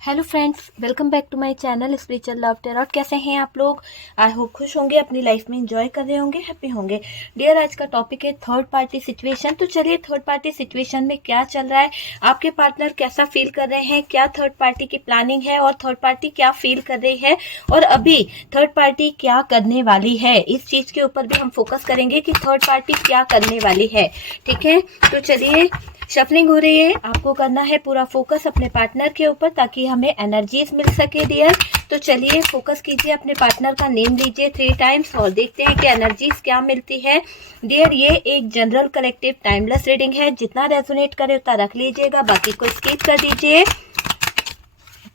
Hello friends, welcome back to my channel spiritual love tarot. कैसे हैं आप लोग? आई होप खुश होंगे, अपनी लाइफ में एंजॉय कर रहे होंगे, हैप्पी होंगे। डियर, आज का टॉपिक है थर्ड पार्टी सिचुएशन। तो चलिए, थर्ड पार्टी सिचुएशन में क्या चल रहा है, आपके पार्टनर कैसा फील कर रहे हैं, क्या थर्ड पार्टी की प्लानिंग है और थर्ड पार्टी क्या फील कर रही है और अभी थर्ड पार्टी क्या करने वाली है, इस चीज के ऊपर भी हम फोकस करेंगे कि थर्ड पार्टी क्या करने वाली है। ठीक है, तो चलिए, शफलिंग हो रही है, आपको करना है पूरा फोकस अपने पार्टनर के ऊपर ताकि हमें एनर्जीज मिल सके डियर। तो चलिए, फोकस कीजिए, अपने पार्टनर का नेम लीजिए 3 टाइम्स और देखते हैं कि एनर्जीज क्या मिलती है डियर। ये एक जनरल कलेक्टिव टाइमलेस रीडिंग है, जितना रेजोनेट करे उतना रख लीजिएगा, बाकी को स्किप कर दीजिए।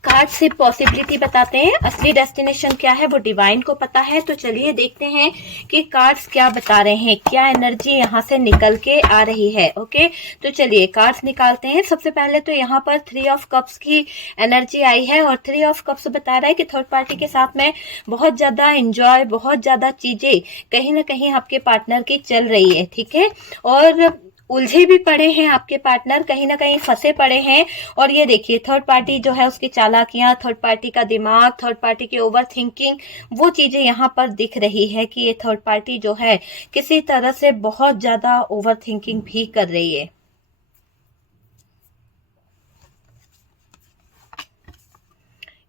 कार्ड से पॉसिबिलिटी बताते हैं, असली डेस्टिनेशन क्या है वो डिवाइन को पता है। तो चलिए देखते हैं कि कार्ड्स क्या बता रहे हैं, क्या एनर्जी यहाँ से निकल के आ रही है। ओके, तो चलिए कार्ड्स निकालते हैं। सबसे पहले तो यहाँ पर 3 ऑफ कप्स की एनर्जी आई है और 3 ऑफ कप्स बता रहा है कि थर्ड पार्टी के साथ में बहुत ज्यादा एंजॉय, बहुत ज्यादा चीजें कहीं ना कहीं आपके पार्टनर की चल रही है। ठीक है, और उलझे भी पड़े हैं आपके पार्टनर, कहीं ना कहीं फंसे पड़े हैं। और ये देखिए, थर्ड पार्टी जो है उसकी चालाकियां, थर्ड पार्टी का दिमाग, थर्ड पार्टी की ओवर थिंकिंग, वो चीजें यहाँ पर दिख रही है कि ये थर्ड पार्टी जो है किसी तरह से बहुत ज्यादा ओवर थिंकिंग भी कर रही है।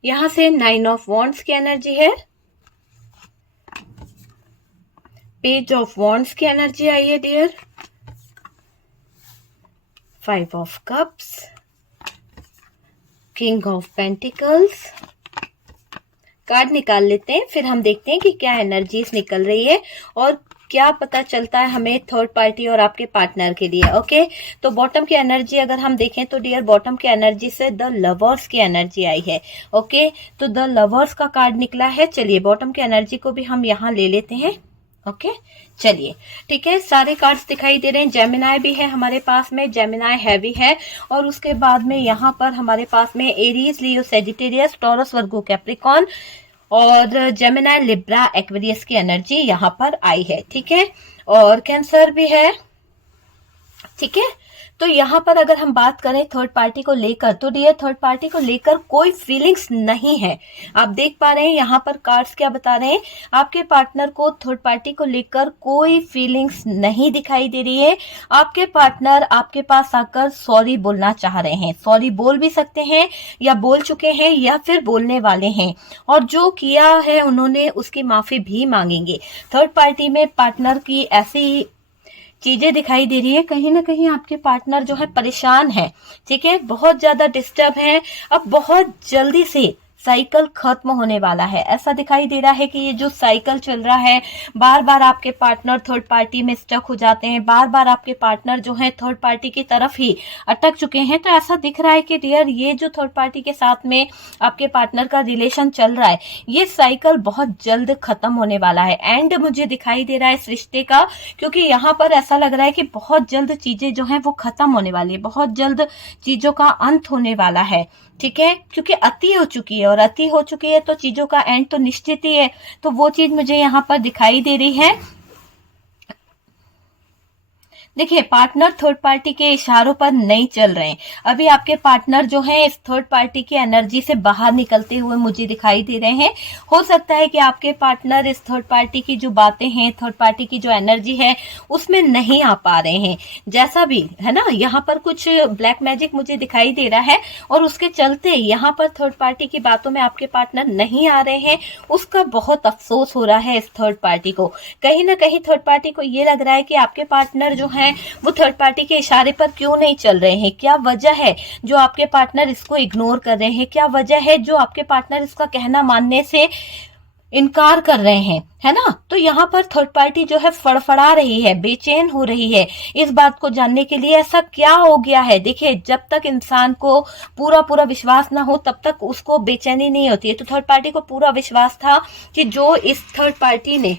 यहां से 9 ऑफ वॉन्ड्स की एनर्जी है, पेज ऑफ वॉन्ड्स की एनर्जी आई है dear, 5 of cups, king of pentacles. Card निकाल लेते हैं, फिर हम देखते हैं कि क्या एनर्जीज निकल रही है और क्या पता चलता है हमें थर्ड पार्टी और आपके पार्टनर के लिए। ओके, तो बॉटम की एनर्जी अगर हम देखें तो डियर, बॉटम की एनर्जी से द लवर्स की एनर्जी आई है। ओके, तो द लवर्स का कार्ड निकला है। चलिए, बॉटम की एनर्जी को भी हम यहाँ ले लेते हैं। ओके, चलिए ठीक है, सारे कार्ड्स दिखाई दे रहे हैं। जेमिनाई भी है हमारे पास में, जेमिनाई हैवी है, और उसके बाद में यहाँ पर हमारे पास में एरीज, लियो, सेजिटेरियस, टॉरस, वर्गो, कैप्रिकॉन और जेमिनाई, लिब्रा, एक्वेरियस की एनर्जी यहाँ पर आई है। ठीक है, और कैंसर भी है। ठीक है, तो यहाँ पर अगर हम बात करें थर्ड पार्टी को लेकर, तो डियर, थर्ड पार्टी को लेकर कोई फीलिंग्स नहीं है। आप देख पा रहे हैं यहाँ पर कार्ड्स क्या बता रहे हैं, आपके पार्टनर को थर्ड पार्टी को लेकर कोई फीलिंग्स नहीं दिखाई दे रही है। आपके पार्टनर आपके पास आकर सॉरी बोलना चाह रहे हैं, सॉरी बोल भी सकते हैं या बोल चुके हैं या फिर बोलने वाले हैं, और जो किया है उन्होंने उसकी माफी भी मांगेंगे। थर्ड पार्टी में पार्टनर की ऐसी चीजें दिखाई दे रही है, कहीं ना कहीं आपके पार्टनर जो है परेशान है। ठीक है, बहुत ज्यादा डिस्टर्ब है। अब बहुत जल्दी से साइकिल खत्म होने वाला है, ऐसा दिखाई दे रहा है कि ये जो साइकिल चल रहा है, बार बार आपके पार्टनर थर्ड पार्टी में स्टक हो जाते हैं, बार बार आपके पार्टनर जो है थर्ड पार्टी की तरफ ही अटक चुके हैं। तो ऐसा दिख रहा है कि डियर, ये जो थर्ड पार्टी के साथ में आपके पार्टनर का रिलेशन चल रहा है, ये साइकिल बहुत जल्द खत्म होने वाला है। एंड मुझे दिखाई दे रहा है इस रिश्ते का, क्योंकि यहाँ पर ऐसा लग रहा है कि बहुत जल्द चीजें जो है वो खत्म होने वाली है, बहुत जल्द चीजों का अंत होने वाला है। ठीक है, क्योंकि अति हो चुकी है, और अति हो चुकी है तो चीजों का एंड तो निश्चित ही है। तो वो चीज मुझे यहाँ पर दिखाई दे रही है। देखिए, पार्टनर थर्ड पार्टी के इशारों पर नहीं चल रहे हैं। अभी आपके पार्टनर जो है इस थर्ड पार्टी की एनर्जी से बाहर निकलते हुए मुझे दिखाई दे रहे हैं। हो सकता है कि आपके पार्टनर इस थर्ड पार्टी की जो बातें हैं, थर्ड पार्टी की जो एनर्जी है, उसमें नहीं आ पा रहे हैं। जैसा भी है ना, यहाँ पर कुछ ब्लैक मैजिक मुझे दिखाई दे रहा है, और उसके चलते यहाँ पर थर्ड पार्टी की बातों में आपके पार्टनर नहीं आ रहे हैं। उसका बहुत अफसोस हो रहा है इस थर्ड पार्टी को। कहीं ना कहीं थर्ड पार्टी को ये लग रहा है कि आपके पार्टनर जो है वो थर्ड पार्टी के इशारे पर क्यों नहीं चल रहे हैं, क्या वजह है जो आपके पार्टनर इसको इग्नोर कर रहे हैं, क्या वजह है जो आपके पार्टनर इसका कहना मानने से इनकार कर रहे हैं, है ना। तो यहाँ पर थर्ड पार्टी जो है फड़फड़ा रही है, बेचैन हो रही है इस बात को जानने के लिए ऐसा क्या हो गया है। देखिए, जब तक इंसान को पूरा पूरा विश्वास ना हो तब तक उसको बेचैनी नहीं होती है। तो थर्ड पार्टी को पूरा विश्वास था कि जो इस थर्ड पार्टी ने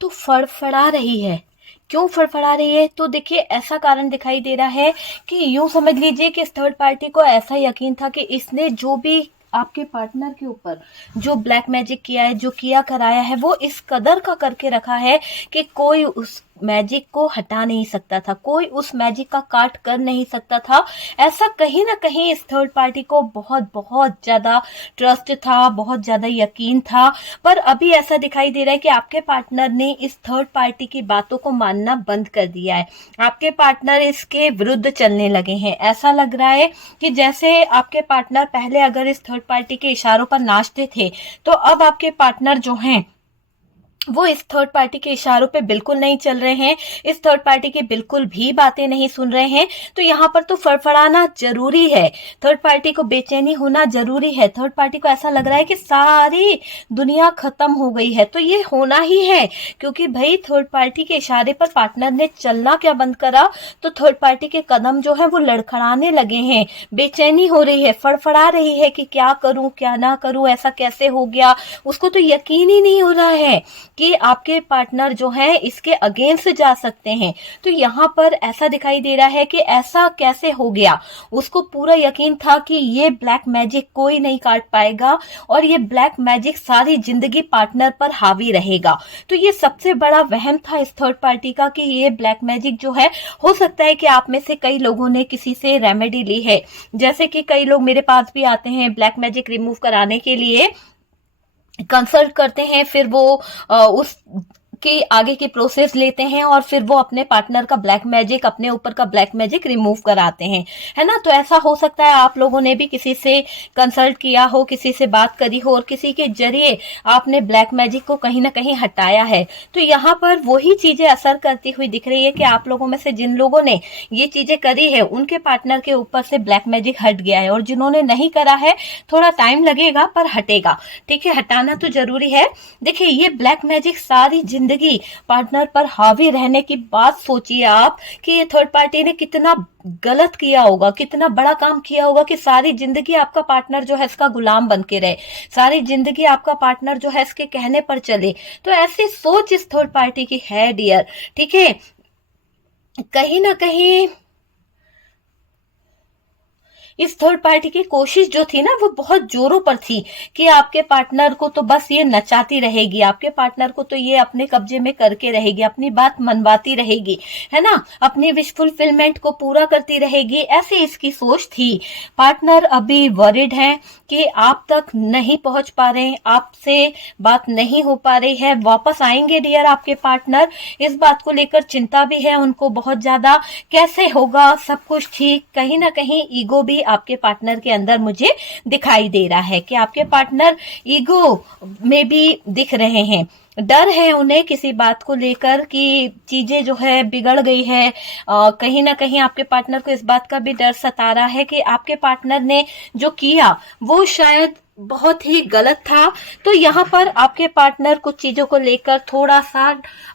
तो फड़फड़ा रही है, क्यों फड़फड़ा रही है, तो देखिए ऐसा कारण दिखाई दे रहा है कि यूं समझ लीजिए कि इस थर्ड पार्टी को ऐसा यकीन था कि इसने जो भी आपके पार्टनर के ऊपर जो ब्लैक मैजिक किया है, जो किया कराया है, वो इस कदर का करके रखा है कि कोई मैजिक को हटा नहीं सकता था, कोई उस मैजिक का काट कर नहीं सकता था। ऐसा कहीं ना कहीं इस थर्ड पार्टी को बहुत बहुत ज्यादा ट्रस्ट था, बहुत ज्यादा यकीन था। पर अभी ऐसा दिखाई दे रहा है कि आपके पार्टनर ने इस थर्ड पार्टी की बातों को मानना बंद कर दिया है। आपके पार्टनर इसके विरुद्ध चलने लगे हैं। ऐसा लग रहा है कि जैसे आपके पार्टनर पहले अगर इस थर्ड पार्टी के इशारों पर नाचते थे, तो अब आपके पार्टनर जो हैं वो इस थर्ड पार्टी के इशारों पे बिल्कुल नहीं चल रहे हैं, इस थर्ड पार्टी की बिल्कुल भी बातें नहीं सुन रहे हैं। तो यहाँ पर तो फड़फड़ाना जरूरी है, थर्ड पार्टी को बेचैनी होना जरूरी है। थर्ड पार्टी को ऐसा लग रहा है कि सारी दुनिया खत्म हो गई है, तो ये होना ही है, क्योंकि भाई थर्ड पार्टी के इशारे पर पार्टनर ने चलना क्या बंद करा, तो थर्ड पार्टी के कदम जो है वो लड़खड़ाने लगे हैं। बेचैनी हो रही है, फड़फड़ा रही है कि क्या करूं क्या ना करूं, ऐसा कैसे हो गया। उसको तो यकीन ही नहीं हो रहा है कि आपके पार्टनर जो है इसके अगेंस्ट जा सकते हैं। तो यहाँ पर ऐसा दिखाई दे रहा है कि ऐसा कैसे हो गया। उसको पूरा यकीन था कि ये ब्लैक मैजिक कोई नहीं काट पाएगा और ये ब्लैक मैजिक सारी जिंदगी पार्टनर पर हावी रहेगा। तो ये सबसे बड़ा वहम था इस थर्ड पार्टी का कि ये ब्लैक मैजिक जो है, हो सकता है कि आप में से कई लोगों ने किसी से रेमेडी ली है। जैसे कि कई लोग मेरे पास भी आते हैं ब्लैक मैजिक रिमूव कराने के लिए, कंसल्ट करते हैं, फिर वो उस के आगे की प्रोसेस लेते हैं और फिर वो अपने पार्टनर का ब्लैक मैजिक, अपने ऊपर का ब्लैक मैजिक रिमूव कराते हैं, है ना। तो ऐसा हो सकता है आप लोगों ने भी किसी से कंसल्ट किया हो, किसी से बात करी हो और किसी के जरिए आपने ब्लैक मैजिक को कहीं ना कहीं हटाया है। तो यहाँ पर वही चीजें असर करती हुई दिख रही है कि आप लोगों में से जिन लोगों ने ये चीजें करी है उनके पार्टनर के ऊपर से ब्लैक मैजिक हट गया है, और जिन्होंने नहीं करा है थोड़ा टाइम लगेगा पर हटेगा। ठीक है, हटाना तो जरूरी है। देखिए, ये ब्लैक मैजिक सारी जिंदगी पार्टनर पर हावी रहने की बात सोचिए आप कि ये थर्ड पार्टी ने कितना गलत किया होगा, कितना बड़ा काम किया होगा कि सारी जिंदगी आपका पार्टनर जो है इसका गुलाम बन के रहे, सारी जिंदगी आपका पार्टनर जो है इसके कहने पर चले। तो ऐसी सोच इस थर्ड पार्टी की है डियर। ठीक है, कहीं ना कहीं इस थर्ड पार्टी की कोशिश जो थी ना वो बहुत जोरों पर थी कि आपके पार्टनर को तो बस ये नचाती रहेगी, आपके पार्टनर को तो ये अपने कब्जे में करके रहेगी, अपनी बात मनवाती रहेगी, है ना, अपनी विश फुलफिलमेंट को पूरा करती रहेगी। ऐसी इसकी सोच थी। पार्टनर अभी वरिड है कि आप तक नहीं पहुंच पा रहे, आपसे बात नहीं हो पा रही है। वापस आएंगे डियर आपके पार्टनर, इस बात को लेकर चिंता भी है उनको बहुत ज्यादा, कैसे होगा सब कुछ ठीक। कहीं ना कहीं ईगो भी आपके पार्टनर के अंदर मुझे दिखाई दे रहा है कि आपके पार्टनर ईगो में भी दिख रहे हैं, डर है उन्हें किसी बात को लेकर कि चीजें जो है बिगड़ गई है। कहीं ना कहीं आपके पार्टनर को इस बात का भी डर सता रहा है कि आपके पार्टनर ने जो किया वो शायद बहुत ही गलत था। तो यहाँ पर आपके पार्टनर कुछ चीजों को लेकर थोड़ा सा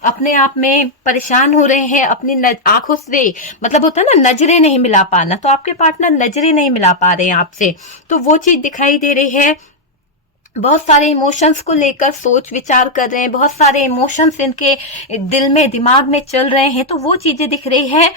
अपने आप में परेशान हो रहे हैं, अपनी आंखों से, मतलब होता है ना नजरें नहीं मिला पाना, तो आपके पार्टनर नजरें नहीं मिला पा रहे हैं आपसे, तो वो चीज दिखाई दे रही है। बहुत सारे इमोशंस को लेकर सोच विचार कर रहे हैं, बहुत सारे इमोशंस इनके दिल में दिमाग में चल रहे हैं, तो वो चीजें दिख रही है।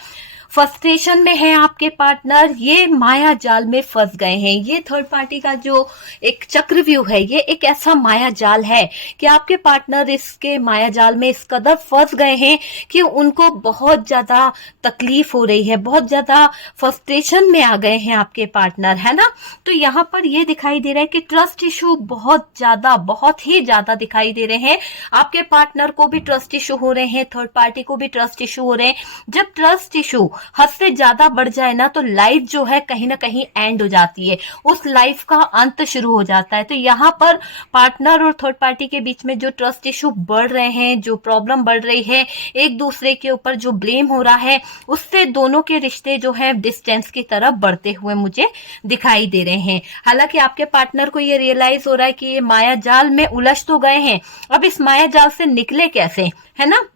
फ्रस्ट्रेशन में है आपके पार्टनर, ये माया जाल में फंस गए हैं। ये थर्ड पार्टी का जो एक चक्रव्यूह है, ये एक ऐसा माया जाल है कि आपके पार्टनर इसके माया जाल में इस कदर फंस गए हैं कि उनको बहुत ज्यादा तकलीफ हो रही है, बहुत ज्यादा फ्रस्ट्रेशन में आ गए हैं आपके पार्टनर, है ना। तो यहाँ पर ये दिखाई दे रहा है कि ट्रस्ट इशू बहुत ज्यादा, बहुत ही ज्यादा दिखाई दे रहे हैं। आपके पार्टनर को भी ट्रस्ट इशू हो रहे हैं, थर्ड पार्टी को भी ट्रस्ट इशू हो रहे हैं। जब ट्रस्ट इशू हद से ज्यादा बढ़ जाए ना तो लाइफ जो है कहीं ना कहीं एंड हो जाती है, उस लाइफ का अंत शुरू हो जाता है। तो यहाँ पर पार्टनर और थर्ड पार्टी के बीच में जो ट्रस्ट इशू बढ़ रहे हैं, जो प्रॉब्लम बढ़ रही है, एक दूसरे के ऊपर जो ब्लेम हो रहा है, उससे दोनों के रिश्ते जो है डिस्टेंस की तरफ बढ़ते हुए मुझे दिखाई दे रहे हैं। हालांकि आपके पार्टनर को ये रियलाइज हो रहा है कि ये माया जाल में उलझ तो गए हैं, अब इस माया जाल से निकले कैसे, है ना,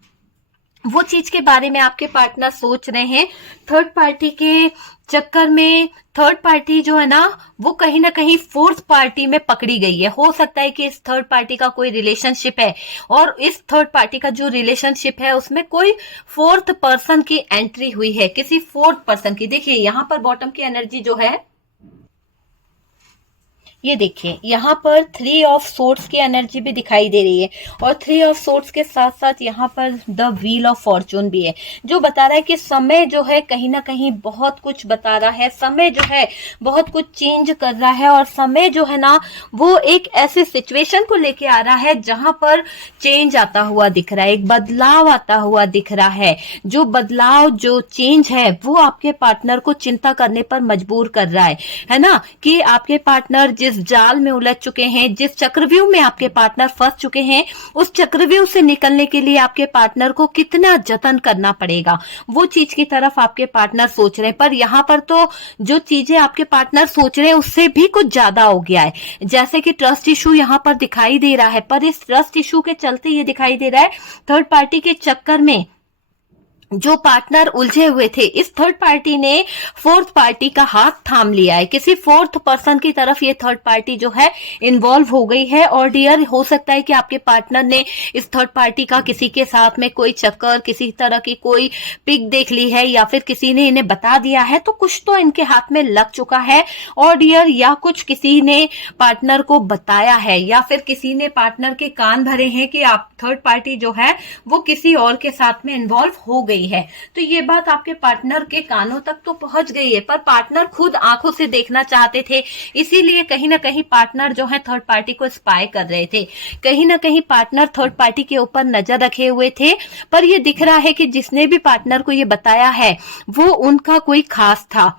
वो चीज के बारे में आपके पार्टनर सोच रहे हैं। थर्ड पार्टी के चक्कर में थर्ड पार्टी जो है ना वो कहीं ना कहीं फोर्थ पार्टी में पकड़ी गई है। हो सकता है कि इस थर्ड पार्टी का कोई रिलेशनशिप है और इस थर्ड पार्टी का जो रिलेशनशिप है उसमें कोई फोर्थ पर्सन की एंट्री हुई है, किसी फोर्थ पर्सन की। देखिए यहाँ पर बॉटम की एनर्जी जो है, ये देखिए यहाँ पर 3 ऑफ सोर्ड्स की एनर्जी भी दिखाई दे रही है और 3 ऑफ सोर्ड्स के साथ साथ यहाँ पर द व्हील ऑफ फॉर्चून भी है, जो बता रहा है कि समय जो है कहीं ना कहीं बहुत कुछ बता रहा है, समय जो है बहुत कुछ चेंज कर रहा है और समय जो है ना वो एक ऐसे सिचुएशन को लेके आ रहा है जहां पर चेंज आता हुआ दिख रहा है, एक बदलाव आता हुआ दिख रहा है। जो बदलाव जो चेंज है वो आपके पार्टनर को चिंता करने पर मजबूर कर रहा है ना, कि आपके पार्टनर जिस जाल में उलझ चुके हैं, जिस चक्रव्यूह में आपके पार्टनर फंस चुके हैं, उस चक्रव्यूह से निकलने के लिए आपके पार्टनर को कितना जतन करना पड़ेगा, वो चीज की तरफ आपके पार्टनर सोच रहे हैं। पर यहाँ पर तो जो चीजें आपके पार्टनर सोच रहे हैं उससे भी कुछ ज्यादा हो गया है, जैसे कि ट्रस्ट इशू यहाँ पर दिखाई दे रहा है। पर इस ट्रस्ट इशू के चलते ये दिखाई दे रहा है थर्ड पार्टी के चक्कर में जो पार्टनर उलझे हुए थे, इस थर्ड पार्टी ने फोर्थ पार्टी का हाथ थाम लिया है, किसी फोर्थ पर्सन की तरफ ये थर्ड पार्टी जो है इन्वॉल्व हो गई है। और डियर, हो सकता है कि आपके पार्टनर ने इस थर्ड पार्टी का किसी के साथ में कोई चक्कर, किसी तरह की कोई पिक देख ली है या फिर किसी ने इन्हें बता दिया है, तो कुछ तो इनके हाथ में लग चुका है। और डियर, या कुछ किसी ने पार्टनर को बताया है या फिर किसी ने पार्टनर के कान भरे हैं कि आप थर्ड पार्टी जो है वो किसी और के साथ में इन्वॉल्व हो गई है। तो ये बात आपके पार्टनर के कानों तक तो पहुंच गई है, पर पार्टनर खुद आंखों से देखना चाहते थे, इसीलिए कहीं ना कहीं पार्टनर जो है थर्ड पार्टी को स्पाई कर रहे थे, कहीं ना कहीं पार्टनर थर्ड पार्टी के ऊपर नजर रखे हुए थे। पर ये दिख रहा है कि जिसने भी पार्टनर को ये बताया है वो उनका कोई खास था।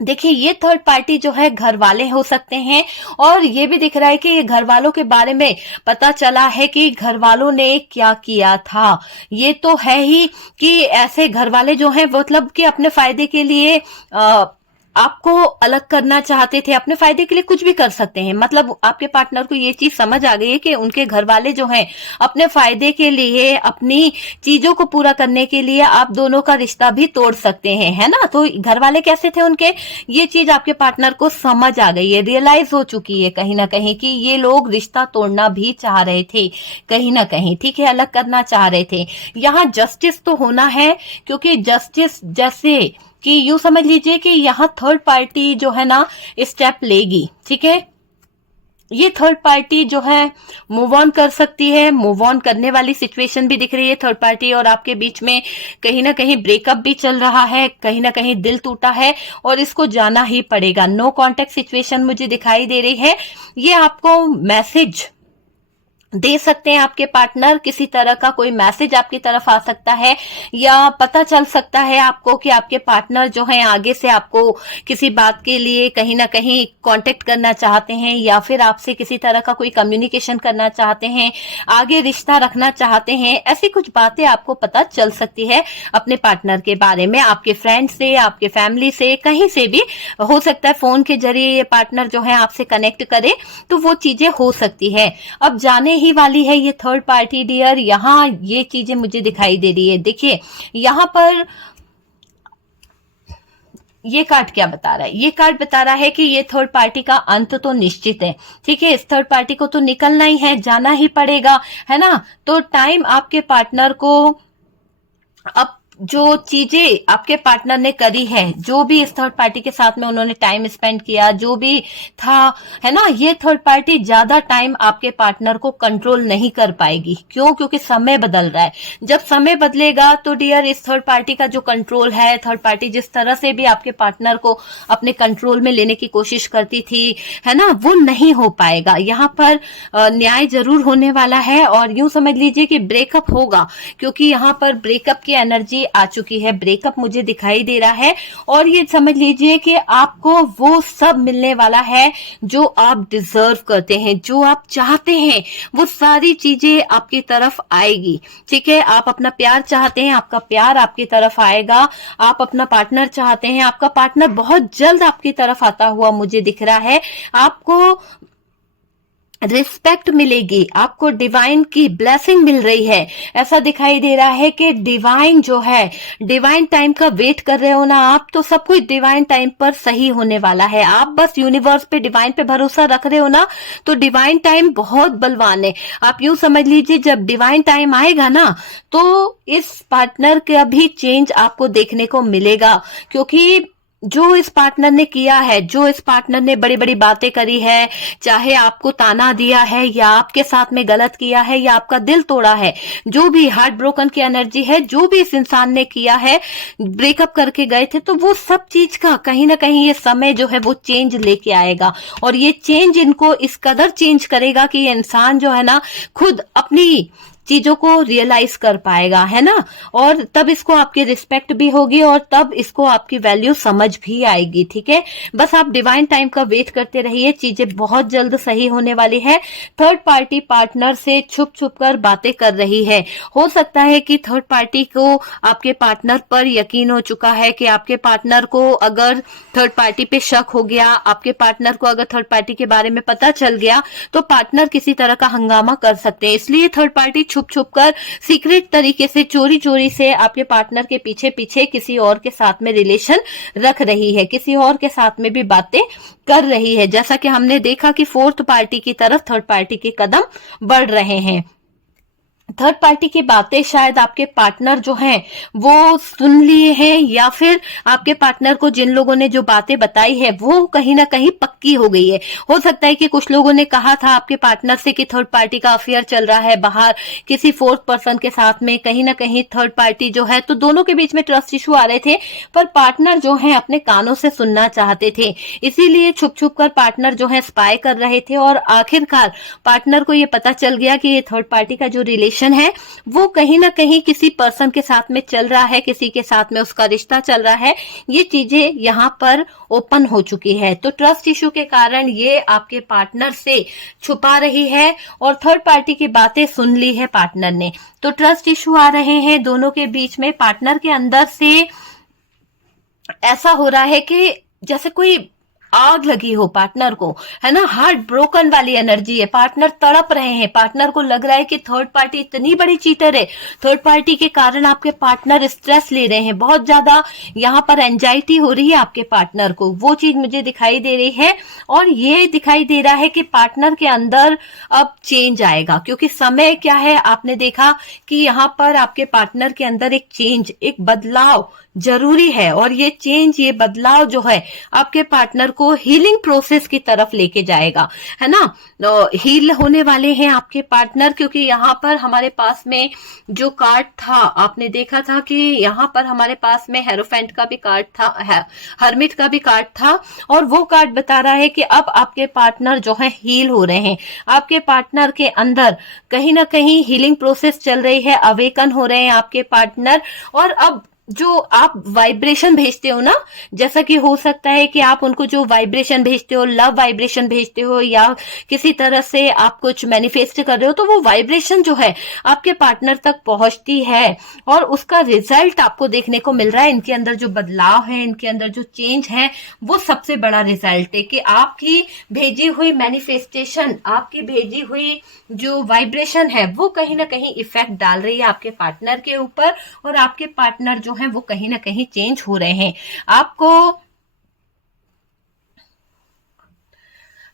देखिए, ये थर्ड पार्टी जो है घर वाले हो सकते हैं और ये भी दिख रहा है कि ये घर वालों के बारे में पता चला है कि घर वालों ने क्या किया था। ये तो है ही कि ऐसे घर वाले जो हैं मतलब कि अपने फायदे के लिए आपको अलग करना चाहते थे, अपने फायदे के लिए कुछ भी कर सकते हैं। मतलब आपके पार्टनर को ये चीज समझ आ गई है कि उनके घर वाले जो हैं अपने फायदे के लिए, अपनी चीजों को पूरा करने के लिए आप दोनों का रिश्ता भी तोड़ सकते हैं, है ना। तो घर वाले कैसे थे उनके, ये चीज आपके पार्टनर को समझ आ गई है, रियलाइज हो चुकी है कहीं ना कहीं कि ये लोग रिश्ता तोड़ना भी चाह रहे थे कहीं ना कहीं, ठीक है, अलग करना चाह रहे थे। यहाँ जस्टिस तो होना है, क्योंकि जस्टिस जैसे कि यूं समझ लीजिए कि यहाँ थर्ड पार्टी जो है ना स्टेप लेगी, ठीक है। ये थर्ड पार्टी जो है मूव ऑन कर सकती है, मूव ऑन करने वाली सिचुएशन भी दिख रही है। थर्ड पार्टी और आपके बीच में कहीं ना कहीं ब्रेकअप भी चल रहा है, कहीं ना कहीं दिल टूटा है और इसको जाना ही पड़ेगा। नो कॉन्टेक्ट सिचुएशन मुझे दिखाई दे रही है। ये आपको मैसेज दे सकते हैं, आपके पार्टनर किसी तरह का कोई मैसेज आपकी तरफ आ सकता है या पता चल सकता है आपको कि आपके पार्टनर जो है आगे से आपको किसी बात के लिए कहीं ना कहीं कांटेक्ट करना चाहते हैं या फिर आपसे किसी तरह का कोई कम्युनिकेशन करना चाहते हैं, आगे रिश्ता रखना चाहते हैं। ऐसी कुछ बातें आपको पता चल सकती है अपने पार्टनर के बारे में, आपके फ्रेंड से, आपके फैमिली से, कहीं से भी हो सकता है। फोन के जरिए ये पार्टनर जो है आपसे कनेक्ट करे तो वो चीजें हो सकती है। अब जाने ही वाली है ये थर्ड पार्टी डियर, यहाँ ये चीजें मुझे दिखाई दे रही है। देखिए यहाँ पर ये कार्ड क्या बता रहा है, ये कार्ड बता रहा है कि ये थर्ड पार्टी का अंत तो निश्चित है, ठीक है। इस थर्ड पार्टी को तो निकलना ही है, जाना ही पड़ेगा, है ना। तो टाइम आपके पार्टनर को, अब जो चीजें आपके पार्टनर ने करी है, जो भी इस थर्ड पार्टी के साथ में उन्होंने टाइम स्पेंड किया, जो भी था, है ना, ये थर्ड पार्टी ज्यादा टाइम आपके पार्टनर को कंट्रोल नहीं कर पाएगी। क्यों? क्योंकि समय बदल रहा है। जब समय बदलेगा तो डियर इस थर्ड पार्टी का जो कंट्रोल है, थर्ड पार्टी जिस तरह से भी आपके पार्टनर को अपने कंट्रोल में लेने की कोशिश करती थी, है ना, वो नहीं हो पाएगा। यहाँ पर न्याय जरूर होने वाला है और यूं समझ लीजिए कि ब्रेकअप होगा, क्योंकि यहाँ पर ब्रेकअप की एनर्जी आ चुकी है, ब्रेकअप मुझे दिखाई दे रहा है। और ये समझ लीजिए कि आपको वो सब मिलने वाला है जो आप डिजर्व करते हैं, जो आप चाहते हैं, वो सारी चीजें आपकी तरफ आएगी, ठीक है। आप अपना प्यार चाहते हैं, आपका प्यार आपकी तरफ आएगा। आप अपना पार्टनर चाहते हैं, आपका पार्टनर बहुत जल्द आपकी तरफ आता हुआ मुझे दिख रहा है। आपको रिस्पेक्ट मिलेगी, आपको डिवाइन की ब्लेसिंग मिल रही है। ऐसा दिखाई दे रहा है कि डिवाइन जो है, डिवाइन टाइम का वेट कर रहे हो ना आप, तो सब कुछ डिवाइन टाइम पर सही होने वाला है। आप बस यूनिवर्स पे, डिवाइन पे भरोसा रख रहे हो ना, तो डिवाइन टाइम बहुत बलवान है। आप यूं समझ लीजिए जब डिवाइन टाइम आएगा ना तो इस पार्टनर का भी चेंज आपको देखने को मिलेगा, क्योंकि जो इस पार्टनर ने किया है, जो इस पार्टनर ने बड़ी बड़ी बातें करी है, चाहे आपको ताना दिया है या आपके साथ में गलत किया है या आपका दिल तोड़ा है, जो भी हार्ट ब्रोकन की एनर्जी है, जो भी इस इंसान ने किया है, ब्रेकअप करके गए थे, तो वो सब चीज का कहीं ना कहीं ये समय जो है वो चेंज लेके आएगा। और ये चेंज इनको इस कदर चेंज करेगा कि ये इंसान जो है ना खुद अपनी चीजों को रियलाइज कर पाएगा, है ना। और तब इसको आपकी रिस्पेक्ट भी होगी और तब इसको आपकी वैल्यू समझ भी आएगी। ठीक है, बस आप डिवाइन टाइम का वेट करते रहिए, चीजें बहुत जल्द सही होने वाली है। थर्ड पार्टी पार्टनर से छुप छुप कर बातें कर रही है। हो सकता है कि थर्ड पार्टी को आपके पार्टनर पर यकीन हो चुका है, कि आपके पार्टनर को अगर थर्ड पार्टी पे शक हो गया, आपके पार्टनर को अगर थर्ड पार्टी के बारे में पता चल गया, तो पार्टनर किसी तरह का हंगामा कर सकते हैं। इसलिए थर्ड पार्टी छुप छुप कर सीक्रेट तरीके से, चोरी चोरी से आपके पार्टनर के पीछे पीछे किसी और के साथ में रिलेशन रख रही है, किसी और के साथ में भी बातें कर रही है। जैसा कि हमने देखा कि फोर्थ पार्टी की तरफ थर्ड पार्टी के कदम बढ़ रहे हैं। थर्ड पार्टी की बातें शायद आपके पार्टनर जो हैं वो सुन लिए हैं, या फिर आपके पार्टनर को जिन लोगों ने जो बातें बताई है वो कहीं ना कहीं पक्की हो गई है। हो सकता है कि कुछ लोगों ने कहा था आपके पार्टनर से कि थर्ड पार्टी का अफेयर चल रहा है बाहर किसी फोर्थ पर्सन के साथ में, कहीं ना कहीं थर्ड पार्टी जो है, तो दोनों के बीच में ट्रस्ट इशू आ रहे थे, पर पार्टनर जो है अपने कानों से सुनना चाहते थे, इसीलिए छुप छुप कर पार्टनर जो है स्पाई कर रहे थे। और आखिरकार पार्टनर को ये पता चल गया कि ये थर्ड पार्टी का जो रिलेशन है वो कहीं ना कहीं किसी पर्सन के साथ में चल रहा है, किसी के साथ में उसका रिश्ता चल रहा है। ये चीजें यहाँ पर ओपन हो चुकी है। तो ट्रस्ट इशू के कारण ये आपके पार्टनर से छुपा रही है और थर्ड पार्टी की बातें सुन ली है पार्टनर ने। तो ट्रस्ट इशू आ रहे हैं दोनों के बीच में। पार्टनर के अंदर से ऐसा हो रहा है कि जैसे कोई आग लगी हो पार्टनर को, है ना, हार्ट ब्रोकन वाली एनर्जी है। पार्टनर तड़प रहे हैं, पार्टनर को लग रहा है कि थर्ड पार्टी इतनी बड़ी चीटर है, थर्ड पार्टी के कारण आपके पार्टनर स्ट्रेस ले रहे हैं, बहुत ज्यादा यहाँ पर एंजाइटी हो रही है आपके पार्टनर को, वो चीज मुझे दिखाई दे रही है। और ये दिखाई दे रहा है कि पार्टनर के अंदर अब चेंज आएगा, क्योंकि समय क्या है, आपने देखा कि यहाँ पर आपके पार्टनर के अंदर एक चेंज, एक बदलाव जरूरी है। और ये चेंज, ये बदलाव जो है आपके पार्टनर को हीलिंग प्रोसेस की तरफ लेके जाएगा, है ना। हील होने वाले हैं आपके पार्टनर, क्योंकि यहाँ पर हमारे पास में जो कार्ड था, आपने देखा था कि यहाँ पर हमारे पास में हेरोफेंट का भी कार्ड था, हर्मिट का भी कार्ड था, और वो कार्ड बता रहा है कि अब आपके पार्टनर जो है हील हो रहे हैं। आपके पार्टनर के अंदर कहीं ना कहीं हीलिंग प्रोसेस चल रही है, अवेकन हो रहे हैं आपके पार्टनर। और अब जो आप वाइब्रेशन भेजते हो ना, जैसा कि हो सकता है कि आप उनको जो वाइब्रेशन भेजते हो, लव वाइब्रेशन भेजते हो, या किसी तरह से आप कुछ मैनिफेस्ट कर रहे हो, तो वो वाइब्रेशन जो है आपके पार्टनर तक पहुंचती है और उसका रिजल्ट आपको देखने को मिल रहा है। इनके अंदर जो बदलाव है, इनके अंदर जो चेंज है, वो सबसे बड़ा रिजल्ट है कि आपकी भेजी हुई मैनिफेस्टेशन, आपकी भेजी हुई जो वाइब्रेशन है, वो कहीं ना कहीं इफेक्ट डाल रही है आपके पार्टनर के ऊपर, और आपके पार्टनर जो है वो कहीं ना कहीं चेंज हो रहे हैं। आपको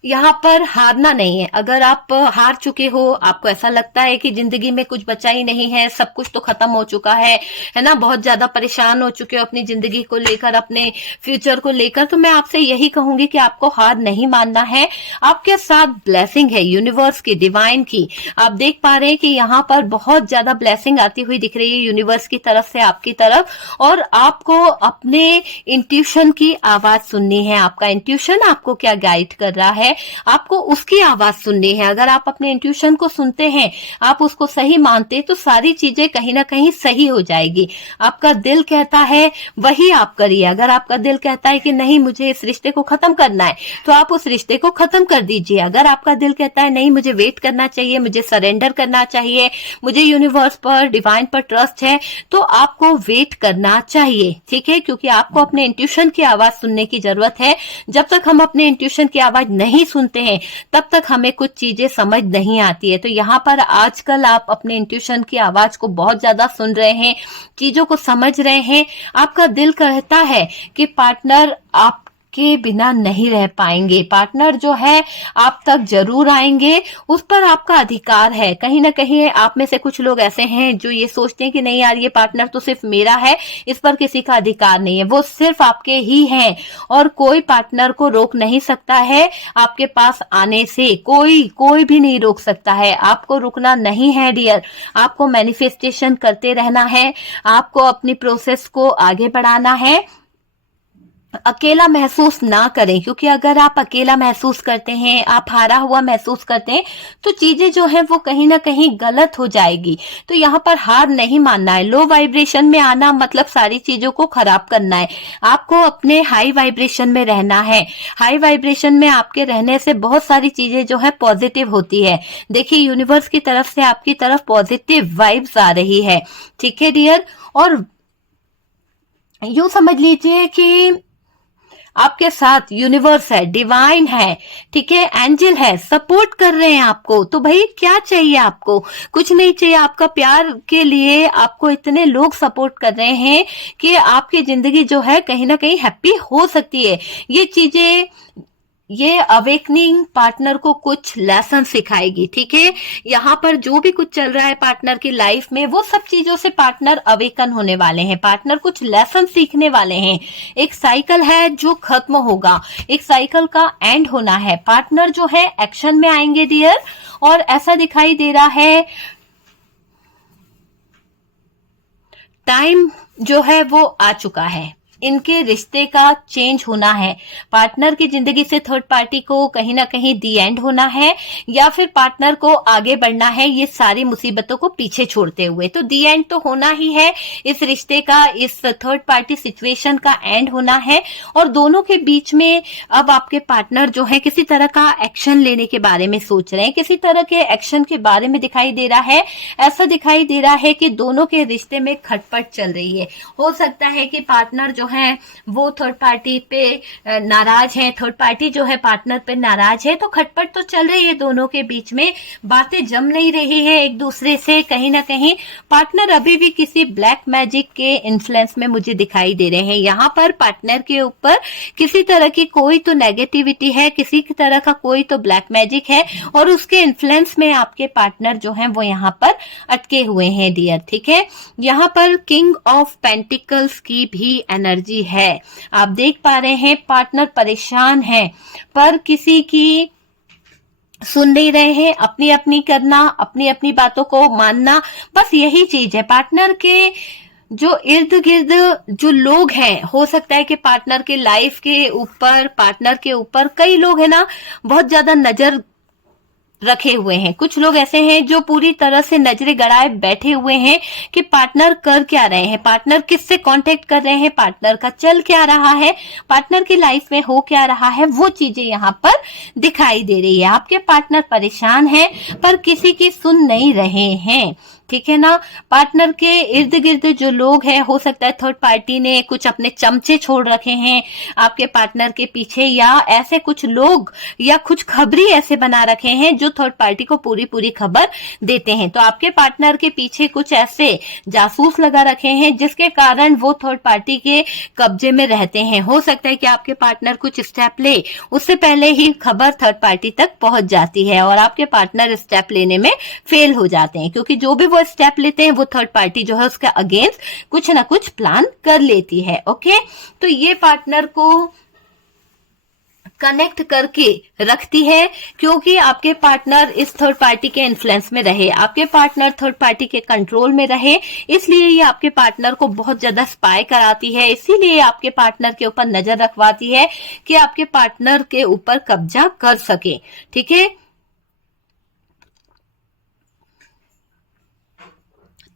यहाँ पर हारना नहीं है। अगर आप हार चुके हो, आपको ऐसा लगता है कि जिंदगी में कुछ बचा ही नहीं है, सब कुछ तो खत्म हो चुका है ना, बहुत ज्यादा परेशान हो चुके हो अपनी जिंदगी को लेकर, अपने फ्यूचर को लेकर, तो मैं आपसे यही कहूंगी कि आपको हार नहीं मानना है। आपके साथ ब्लेसिंग है यूनिवर्स की, डिवाइन की। आप देख पा रहे हैं कि यहाँ पर बहुत ज्यादा ब्लेसिंग आती हुई दिख रही है यूनिवर्स की तरफ से आपकी तरफ, और आपको अपने इंट्यूशन की आवाज सुननी है। आपका इंट्यूशन आपको क्या गाइड कर रहा है, आपको उसकी आवाज सुननी है। अगर आप अपने इंट्यूशन को सुनते हैं, आप उसको सही मानते, तो सारी चीजें कहीं ना कहीं सही हो जाएगी। आपका दिल कहता है वही आप करिए। अगर आपका दिल कहता है कि नहीं, मुझे इस रिश्ते को खत्म करना है, तो आप उस रिश्ते को खत्म कर दीजिए। अगर आपका दिल कहता है नहीं, मुझे वेट करना चाहिए, मुझे सरेंडर करना चाहिए, मुझे यूनिवर्स पर, डिवाइन पर ट्रस्ट है, तो आपको वेट करना चाहिए। ठीक है, क्योंकि आपको अपने इंट्यूशन की आवाज सुनने की जरूरत है। जब तक हम अपने इंट्यूशन की आवाज नहीं सुनते हैं, तब तक हमें कुछ चीजें समझ नहीं आती है। तो यहाँ पर आजकल आप अपने इंट्यूशन की आवाज को बहुत ज्यादा सुन रहे हैं, चीजों को समझ रहे हैं। आपका दिल कहता है कि पार्टनर आप आपके बिना नहीं रह पाएंगे। पार्टनर जो है आप तक जरूर आएंगे, उस पर आपका अधिकार है। कहीं ना कहीं आप में से कुछ लोग ऐसे हैं जो ये सोचते हैं कि नहीं यार, ये पार्टनर तो सिर्फ मेरा है, इस पर किसी का अधिकार नहीं है। वो सिर्फ आपके ही हैं और कोई पार्टनर को रोक नहीं सकता है आपके पास आने से। कोई भी नहीं रोक सकता है। आपको रुकना नहीं है डियर, आपको मैनिफेस्टेशन करते रहना है, आपको अपनी प्रोसेस को आगे बढ़ाना है। अकेला महसूस ना करें, क्योंकि अगर आप अकेला महसूस करते हैं, आप हारा हुआ महसूस करते हैं, तो चीजें जो है वो कहीं ना कहीं गलत हो जाएगी। तो यहाँ पर हार नहीं मानना है। लो वाइब्रेशन में आना मतलब सारी चीजों को खराब करना है। आपको अपने हाई वाइब्रेशन में रहना है। हाई वाइब्रेशन में आपके रहने से बहुत सारी चीजें जो है पॉजिटिव होती है। देखिए, यूनिवर्स की तरफ से आपकी तरफ पॉजिटिव वाइब्स आ रही है। ठीक है डियर, और यूं समझ लीजिए कि आपके साथ यूनिवर्स है, डिवाइन है, ठीक है, एंजल है, सपोर्ट कर रहे हैं आपको। तो भाई क्या चाहिए आपको? कुछ नहीं चाहिए। आपका प्यार के लिए आपको इतने लोग सपोर्ट कर रहे हैं कि आपकी जिंदगी जो है कहीं ना कहीं हैप्पी हो सकती है। ये चीजें, ये अवेकनिंग पार्टनर को कुछ लेसन सिखाएगी। ठीक है, यहाँ पर जो भी कुछ चल रहा है पार्टनर की लाइफ में, वो सब चीजों से पार्टनर अवेकन होने वाले हैं। पार्टनर कुछ लेसन सीखने वाले हैं। एक साइकिल है जो खत्म होगा, एक साइकिल का एंड होना है। पार्टनर जो है एक्शन में आएंगे डियर, और ऐसा दिखाई दे रहा है टाइम जो है वो आ चुका है। इनके रिश्ते का चेंज होना है। पार्टनर की जिंदगी से थर्ड पार्टी को कहीं ना कहीं दी एंड होना है, या फिर पार्टनर को आगे बढ़ना है ये सारी मुसीबतों को पीछे छोड़ते हुए। तो दी एंड तो होना ही है इस रिश्ते का, इस थर्ड पार्टी सिचुएशन का एंड होना है। और दोनों के बीच में अब आपके पार्टनर जो है किसी तरह का एक्शन लेने के बारे में सोच रहे हैं, किसी तरह के एक्शन के बारे में दिखाई दे रहा है। ऐसा दिखाई दे रहा है कि दोनों के रिश्ते में खटपट चल रही है। हो सकता है कि पार्टनर जो है वो थर्ड पार्टी पे नाराज है, थर्ड पार्टी जो है पार्टनर पे नाराज है। तो खटपट तो चल रही है दोनों के बीच में, बातें जम नहीं रही है एक दूसरे से। कहीं ना कहीं पार्टनर अभी भी किसी ब्लैक मैजिक के इन्फ्लुएंस में मुझे दिखाई दे रहे हैं। यहाँ पर पार्टनर के ऊपर किसी तरह की कोई तो नेगेटिविटी है, किसी की तरह का कोई तो ब्लैक मैजिक है, और उसके इन्फ्लुएंस में आपके पार्टनर जो है वो यहाँ पर अटके हुए हैं डियर। ठीक है, यहाँ पर किंग ऑफ पेंटिकल्स की भी एनर्जी है। आप देख पा रहे हैं पार्टनर परेशान है, पर किसी की सुन नहीं रहे हैं। अपनी अपनी करना, अपनी अपनी बातों को मानना, बस यही चीज है। पार्टनर के जो इर्द गिर्द जो लोग हैं, हो सकता है कि पार्टनर के लाइफ के ऊपर, पार्टनर के ऊपर कई लोग है ना बहुत ज्यादा नजर रखे हुए हैं। कुछ लोग ऐसे हैं जो पूरी तरह से नजरें गड़ाए बैठे हुए हैं कि पार्टनर कर क्या रहे हैं, पार्टनर किससे कांटेक्ट कर रहे हैं, पार्टनर का चल क्या रहा है, पार्टनर की लाइफ में हो क्या रहा है, वो चीजें यहाँ पर दिखाई दे रही है। आपके पार्टनर परेशान हैं पर किसी की सुन नहीं रहे हैं। ठीक है ना, पार्टनर के इर्द गिर्द जो लोग हैं, हो सकता है थर्ड पार्टी ने कुछ अपने चमचे छोड़ रखे हैं आपके पार्टनर के पीछे, या ऐसे कुछ लोग या कुछ खबरी ऐसे बना रखे हैं जो थर्ड पार्टी को पूरी खबर देते हैं। तो आपके पार्टनर के पीछे कुछ ऐसे जासूस लगा रखे हैं जिसके कारण वो थर्ड पार्टी के कब्जे में रहते हैं। हो सकता है कि आपके पार्टनर कुछ स्टेप ले, उससे पहले ही खबर थर्ड पार्टी तक पहुंच जाती है और आपके पार्टनर स्टेप लेने में फेल हो जाते हैं, क्योंकि जो भी वो स्टेप लेते हैं वो थर्ड पार्टी जो है उसका अगेंस्ट कुछ ना कुछ प्लान कर लेती है। ओके, तो ये पार्टनर को कनेक्ट करके रखती है, क्योंकि आपके पार्टनर इस थर्ड पार्टी के इन्फ्लुएंस में रहे, आपके पार्टनर थर्ड पार्टी के कंट्रोल में रहे, इसलिए ये आपके पार्टनर को बहुत ज्यादा स्पाई कराती है। इसीलिए आपके पार्टनर के ऊपर नजर रखवाती है कि आपके पार्टनर के ऊपर कब्जा कर सके। ठीक है,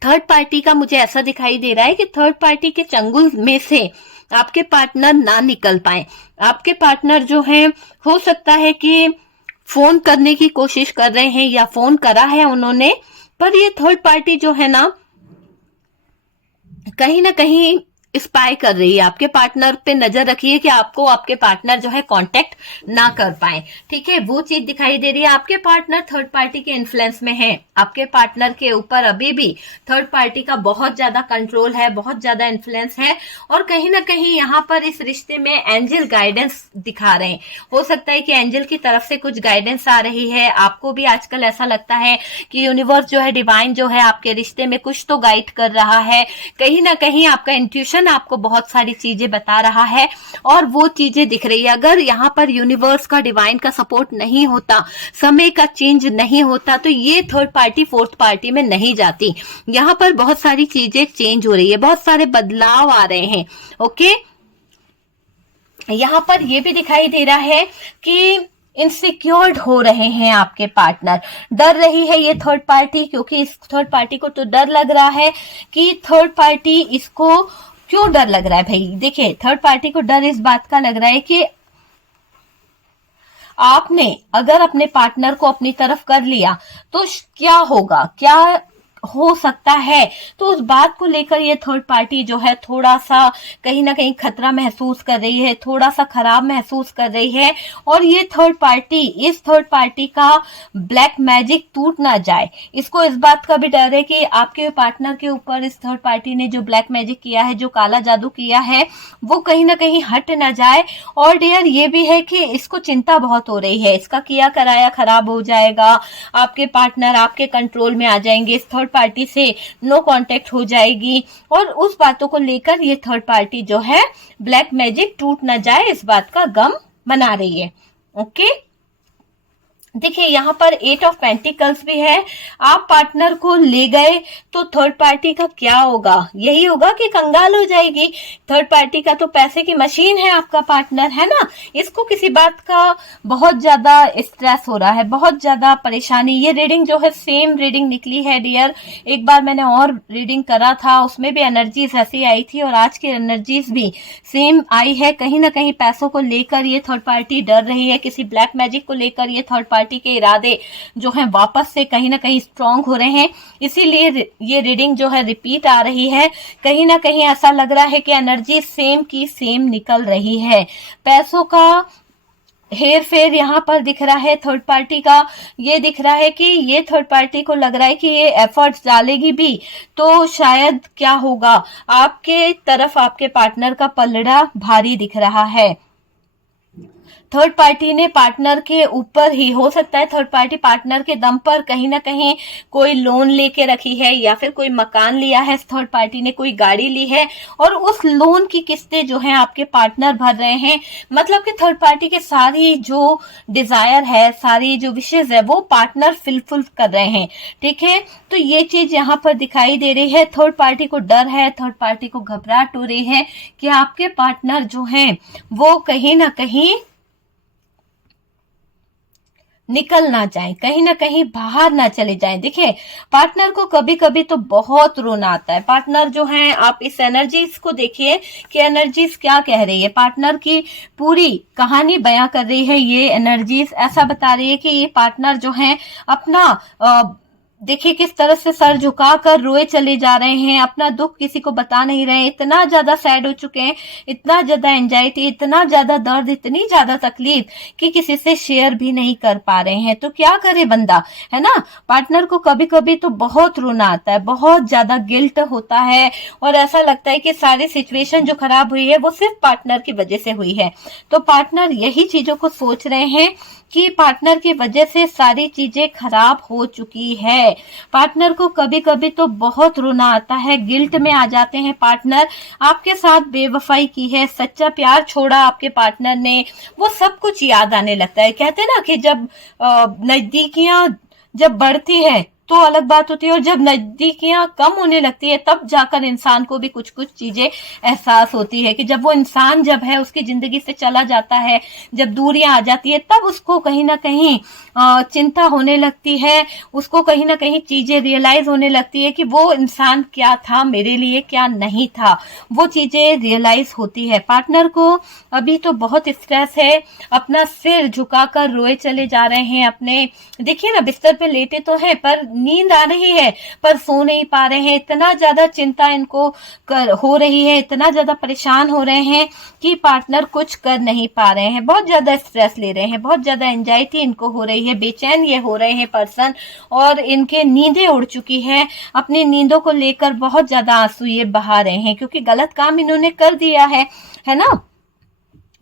थर्ड पार्टी का मुझे ऐसा दिखाई दे रहा है कि थर्ड पार्टी के चंगुल में से आपके पार्टनर ना निकल पाए। आपके पार्टनर जो हैं, हो सकता है कि फोन करने की कोशिश कर रहे हैं या फोन करा है उन्होंने, पर ये थर्ड पार्टी जो है ना कहीं स्पाई कर रही है, आपके पार्टनर पे नजर रखिए कि आपको आपके पार्टनर जो है कांटेक्ट ना कर पाए। ठीक है, वो चीज दिखाई दे रही है। आपके पार्टनर थर्ड पार्टी के इन्फ्लुएंस में है, आपके पार्टनर के ऊपर अभी भी थर्ड पार्टी का बहुत ज्यादा कंट्रोल है, बहुत ज्यादा इन्फ्लुएंस है। और कहीं ना कहीं यहाँ पर इस रिश्ते में एंजल गाइडेंस दिखा रहे हैं। हो सकता है कि एंजल की तरफ से कुछ गाइडेंस आ रही है। आपको भी आजकल ऐसा लगता है कि यूनिवर्स जो है, डिवाइन जो है, आपके रिश्ते में कुछ तो गाइड कर रहा है। कहीं ना कहीं आपका इंट्यूशन आपको बहुत सारी चीजें बता रहा है और वो चीजें दिख रही है। अगर यहाँ पर यूनिवर्स का, डिवाइन का सपोर्ट नहीं होता, समय का चेंज नहीं होता, तो ये थर्ड पार्टी फोर्थ पार्टी में नहीं जाती। यहाँ पर बहुत सारी चीजें चेंज हो रही है, बहुत सारे बदलाव आ रहे हैं। ओके, यहाँ पर ये भी दिखाई दे रहा है कि इनसिक्योर्ड हो रहे हैं आपके पार्टनर, डर रही है ये थर्ड पार्टी, क्योंकि इस थर्ड पार्टी को तो डर लग रहा है कि थर्ड पार्टी इसको क्यों डर लग रहा है भाई। देखिए, थर्ड पार्टी को डर इस बात का लग रहा है कि आपने अगर अपने पार्टनर को अपनी तरफ कर लिया तो क्या होगा, क्या हो सकता है। तो उस बात को लेकर ये थर्ड पार्टी जो है थोड़ा सा कहीं ना कहीं खतरा महसूस कर रही है, थोड़ा सा खराब महसूस कर रही है। और ये थर्ड पार्टी, इस थर्ड पार्टी का ब्लैक मैजिक टूट ना जाए, इसको इस बात का भी डर है कि आपके पार्टनर के ऊपर इस थर्ड पार्टी ने जो ब्लैक मैजिक किया है, जो काला जादू किया है, वो कहीं ना कहीं हट ना जाए। और डियर ये भी है कि इसको चिंता बहुत हो रही है, इसका किया कराया खराब हो जाएगा, आपके पार्टनर आपके कंट्रोल में आ जाएंगे, इस थर्ड पार्टी से नो कांटेक्ट हो जाएगी। और उस बातों को लेकर ये थर्ड पार्टी जो है ब्लैक मैजिक टूट ना जाए, इस बात का गम मना रही है। ओके, देखिए यहाँ पर 8 ऑफ पेंटिकल्स भी है। आप पार्टनर को ले गए तो थर्ड पार्टी का क्या होगा, यही होगा कि कंगाल हो जाएगी। थर्ड पार्टी का तो पैसे की मशीन है आपका पार्टनर, है ना। इसको किसी बात का बहुत ज्यादा स्ट्रेस हो रहा है, बहुत ज्यादा परेशानी। ये रीडिंग जो है सेम रीडिंग निकली है डियर, एक बार मैंने और रीडिंग करा था, उसमें भी एनर्जीज ऐसी आई थी और आज की एनर्जीज भी सेम आई है। कहीं ना कहीं पैसों को लेकर ये थर्ड पार्टी डर रही है, किसी ब्लैक मैजिक को लेकर ये थर्ड पार्टी के इरादे जो हैं वापस से कहीं ना कहीं स्ट्रांग हो रहे हैं, इसीलिए ये रीडिंग जो है रिपीट आ रही है। कहीं ना कहीं ऐसा लग रहा है कि एनर्जी सेम की सेम निकल रही है। पैसों का हेर फेर यहाँ पर दिख रहा है थर्ड पार्टी का। ये दिख रहा है कि ये थर्ड पार्टी को लग रहा है कि ये एफर्ट्स डालेगी भी तो शायद क्या होगा, आपके तरफ आपके पार्टनर का पलड़ा भारी दिख रहा है। थर्ड पार्टी ने पार्टनर के ऊपर ही, हो सकता है थर्ड पार्टी पार्टनर के दम पर कहीं ना कहीं कोई लोन लेके रखी है या फिर कोई मकान लिया है, थर्ड पार्टी ने कोई गाड़ी ली है और उस लोन की किस्तें जो हैं आपके पार्टनर भर रहे हैं। मतलब कि थर्ड पार्टी के सारी जो डिजायर है, सारी जो विशेष है, वो पार्टनर फुलफिल कर रहे हैं। ठीक है, तो ये चीज यहाँ पर दिखाई दे रही है। थर्ड पार्टी को डर है, थर्ड पार्टी को घबराहट हो रही है कि आपके पार्टनर जो हैं वो कहीं ना कहीं निकल ना जाए, कहीं ना कहीं बाहर ना चले जाएं। देखिए, पार्टनर को कभी कभी तो बहुत रोना आता है। पार्टनर जो है, आप इस एनर्जीज को देखिए कि एनर्जीज क्या कह रही है। पार्टनर की पूरी कहानी बयां कर रही है ये एनर्जीज। ऐसा बता रही है कि ये पार्टनर जो है अपना देखिए किस तरह से सर झुकाकर रोए चले जा रहे हैं, अपना दुख किसी को बता नहीं रहे हैं, इतना ज्यादा सैड हो चुके हैं, इतना ज्यादा एंजाइटी, इतना ज्यादा दर्द, इतनी ज्यादा तकलीफ कि किसी से शेयर भी नहीं कर पा रहे हैं। तो क्या करे बंदा, है ना। पार्टनर को कभी कभी तो बहुत रोना आता है, बहुत ज्यादा गिल्ट होता है और ऐसा लगता है कि सारी सिचुएशन जो खराब हुई है वो सिर्फ पार्टनर की वजह से हुई है। तो पार्टनर यही चीजों को सोच रहे हैं कि पार्टनर की वजह से सारी चीजें खराब हो चुकी है। पार्टनर को कभी कभी तो बहुत रोना आता है, गिल्ट में आ जाते हैं पार्टनर। आपके साथ बेवफाई की है, सच्चा प्यार छोड़ा आपके पार्टनर ने, वो सब कुछ याद आने लगता है। कहते हैं ना कि जब नजदीकियां जब बढ़ती है तो अलग बात होती है और जब नजदीकियां कम होने लगती है तब जाकर इंसान को भी कुछ कुछ चीजें एहसास होती है कि जब वो इंसान जब है उसकी जिंदगी से चला जाता है, जब दूरियां आ जाती है, तब उसको कहीं ना कहीं चिंता होने लगती है, उसको कहीं ना कहीं चीजें रियलाइज होने लगती है कि वो इंसान क्या था मेरे लिए, क्या नहीं था, वो चीजें रियलाइज होती है। पार्टनर को अभी तो बहुत स्ट्रेस है, अपना सिर झुकाकर रोए चले जा रहे हैं अपने। देखिए ना, बिस्तर पे लेटे तो है पर नींद आ रही है पर सो नहीं पा रहे हैं, इतना ज्यादा चिंता इनको हो रही है, इतना ज्यादा परेशान हो रहे हैं कि पार्टनर कुछ कर नहीं पा रहे हैं, बहुत ज्यादा स्ट्रेस ले रहे हैं, बहुत ज्यादा एंजाइटी इनको हो रही है, बेचैन ये हो रहे हैं पर्सन, और इनके नींदें उड़ चुकी है, अपनी नींदों को लेकर बहुत ज्यादा आंसू ये बहा रहे हैं क्योंकि गलत काम इन्होंने कर दिया है ना।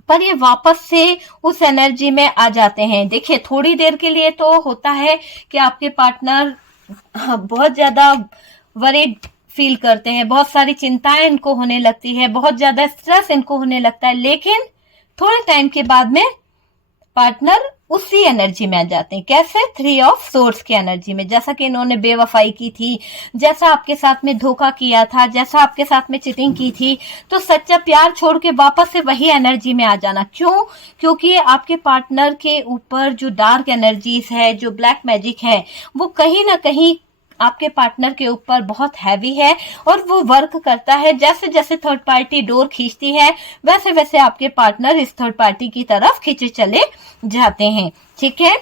पर ये वापस से उस एनर्जी में आ जाते हैं। देखिए थोड़ी देर के लिए तो होता है कि आपके पार्टनर बहुत ज्यादा वरीड फील करते हैं, बहुत सारी चिंताएं इनको होने लगती है, बहुत ज्यादा स्ट्रेस इनको होने लगता है, लेकिन थोड़े टाइम के बाद में पार्टनर उसी एनर्जी में आ जाते हैं। कैसे? 3 ऑफ सोर्ड्स की एनर्जी में। जैसा कि इन्होंने बेवफाई की थी, जैसा आपके साथ में धोखा किया था, जैसा आपके साथ में चीटिंग की थी, तो सच्चा प्यार छोड़ के वापस से वही एनर्जी में आ जाना। क्यों? क्योंकि आपके पार्टनर के ऊपर जो डार्क एनर्जीज है, जो ब्लैक मैजिक है, वो कहीं ना कहीं आपके पार्टनर के ऊपर बहुत हैवी है और वो वर्क करता है। जैसे जैसे थर्ड पार्टी डोर खींचती है वैसे वैसे आपके पार्टनर इस थर्ड पार्टी की तरफ खींचे चले जाते हैं। ठीक है,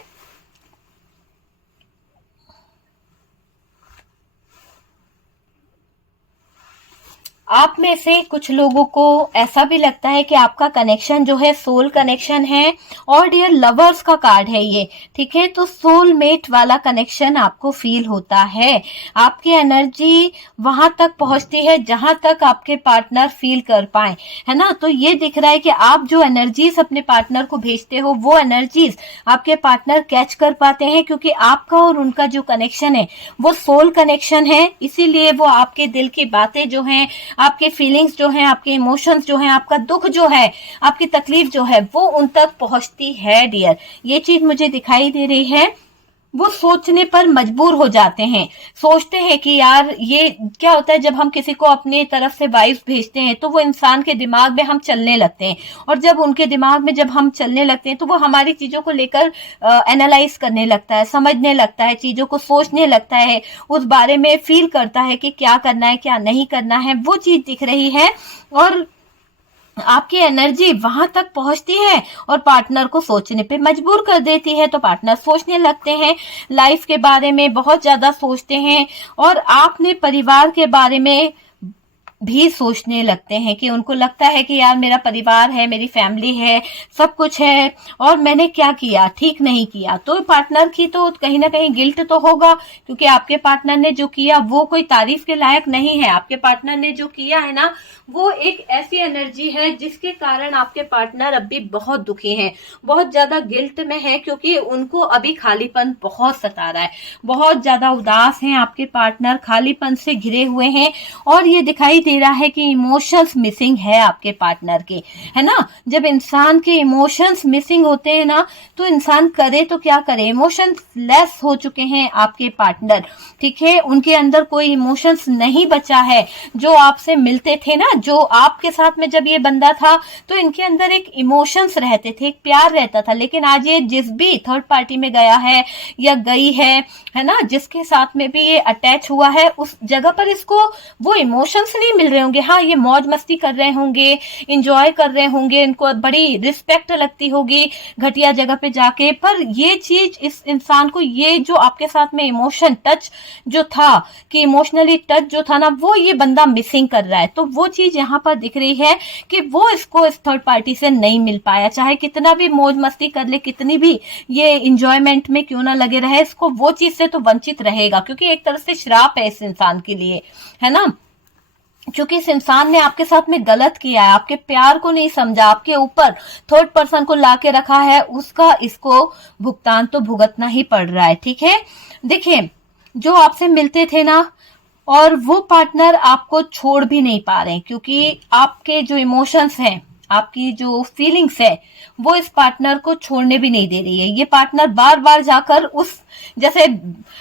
आप में से कुछ लोगों को ऐसा भी लगता है कि आपका कनेक्शन जो है सोल कनेक्शन है, और डियर लवर्स का कार्ड है ये। ठीक है, तो सोलमेट वाला कनेक्शन आपको फील होता है, आपकी एनर्जी वहां तक पहुंचती है जहां तक आपके पार्टनर फील कर पाए, है ना। तो ये दिख रहा है कि आप जो एनर्जीज अपने पार्टनर को भेजते हो वो एनर्जीज आपके पार्टनर कैच कर पाते हैं, क्योंकि आपका और उनका जो कनेक्शन है वो सोल कनेक्शन है। इसीलिए वो आपके दिल की बातें जो हैं, आपके फीलिंग्स जो हैं, आपके इमोशंस जो हैं, आपका दुख जो है, आपकी तकलीफ जो है, वो उन तक पहुंचती है डियर। ये चीज मुझे दिखाई दे रही है। वो सोचने पर मजबूर हो जाते हैं, सोचते हैं कि यार ये क्या होता है, जब हम किसी को अपनी तरफ से वाइब्स भेजते हैं तो वो इंसान के दिमाग में हम चलने लगते हैं, और जब उनके दिमाग में जब हम चलने लगते हैं तो वो हमारी चीजों को लेकर एनालाइज करने लगता है, समझने लगता है, चीजों को सोचने लगता है, उस बारे में फील करता है कि क्या करना है क्या नहीं करना है। वो चीज दिख रही है और आपकी एनर्जी वहां तक पहुंचती है और पार्टनर को सोचने पे मजबूर कर देती है। तो पार्टनर सोचने लगते हैं, लाइफ के बारे में बहुत ज्यादा सोचते हैं, और आपने परिवार के बारे में भी सोचने लगते हैं कि उनको लगता है कि यार मेरा परिवार है, मेरी फैमिली है, सब कुछ है, और मैंने क्या किया, ठीक नहीं किया। तो पार्टनर की तो कहीं ना कहीं गिल्ट तो होगा, क्योंकि आपके पार्टनर ने जो किया वो कोई तारीफ के लायक नहीं है। आपके पार्टनर ने जो किया है ना, वो एक ऐसी एनर्जी है जिसके कारण आपके पार्टनर अभी बहुत दुखी हैं, बहुत ज्यादा गिल्ट में है, क्योंकि उनको अभी खालीपन बहुत सता रहा है, बहुत ज्यादा उदास हैं आपके पार्टनर, खालीपन से घिरे हुए हैं, और ये दिखाई दे रहा है कि इमोशंस मिसिंग है आपके पार्टनर के, है ना। जब इंसान के इमोशंस मिसिंग होते हैं ना, तो इंसान करे तो क्या करे, इमोशंस लेस हो चुके हैं आपके पार्टनर। ठीक है, उनके अंदर कोई इमोशंस नहीं बचा है। जो आपसे मिलते थे ना, जो आपके साथ में जब ये बंदा था, तो इनके अंदर एक इमोशंस रहते थे, एक प्यार रहता था, लेकिन आज ये जिस भी थर्ड पार्टी में गया है या गई है ना, जिसके साथ में भी ये अटैच हुआ है, उस जगह पर इसको वो इमोशंस नहीं मिल रहे होंगे। हाँ, ये मौज मस्ती कर रहे होंगे, इंजॉय कर रहे होंगे, इनको बड़ी रिस्पेक्ट लगती होगी घटिया जगह पे जाके, पर ये चीज इस इंसान को, ये जो आपके साथ में इमोशन टच जो था, कि इमोशनली टच जो था ना, वो ये बंदा मिसिंग कर रहा है। तो वो चीज यहाँ पर दिख रही है कि वो इसको इस थर्ड पार्टी से नहीं मिल पाया, चाहे कितना भी मौज मस्ती कर ले, कितनी भी ये इंजॉयमेंट में क्यों ना लगे रहे, इसको वो चीज से तो वंचित रहेगा, क्योंकि एक तरह से श्राप है इस इंसान के लिए, है ना। क्योंकि इस इंसान ने आपके साथ में गलत किया है, आपके प्यार को नहीं समझा, आपके ऊपर थर्ड पर्सन को लाके रखा है, उसका इसको भुगतान तो भुगतना ही पड़ रहा है। ठीक है, देखिए जो आपसे मिलते थे ना, और वो पार्टनर आपको छोड़ भी नहीं पा रहे, क्योंकि आपके जो इमोशंस हैं, आपकी जो फीलिंग्स है, वो इस पार्टनर को छोड़ने भी नहीं दे रही है। ये पार्टनर बार बार जाकर उस, जैसे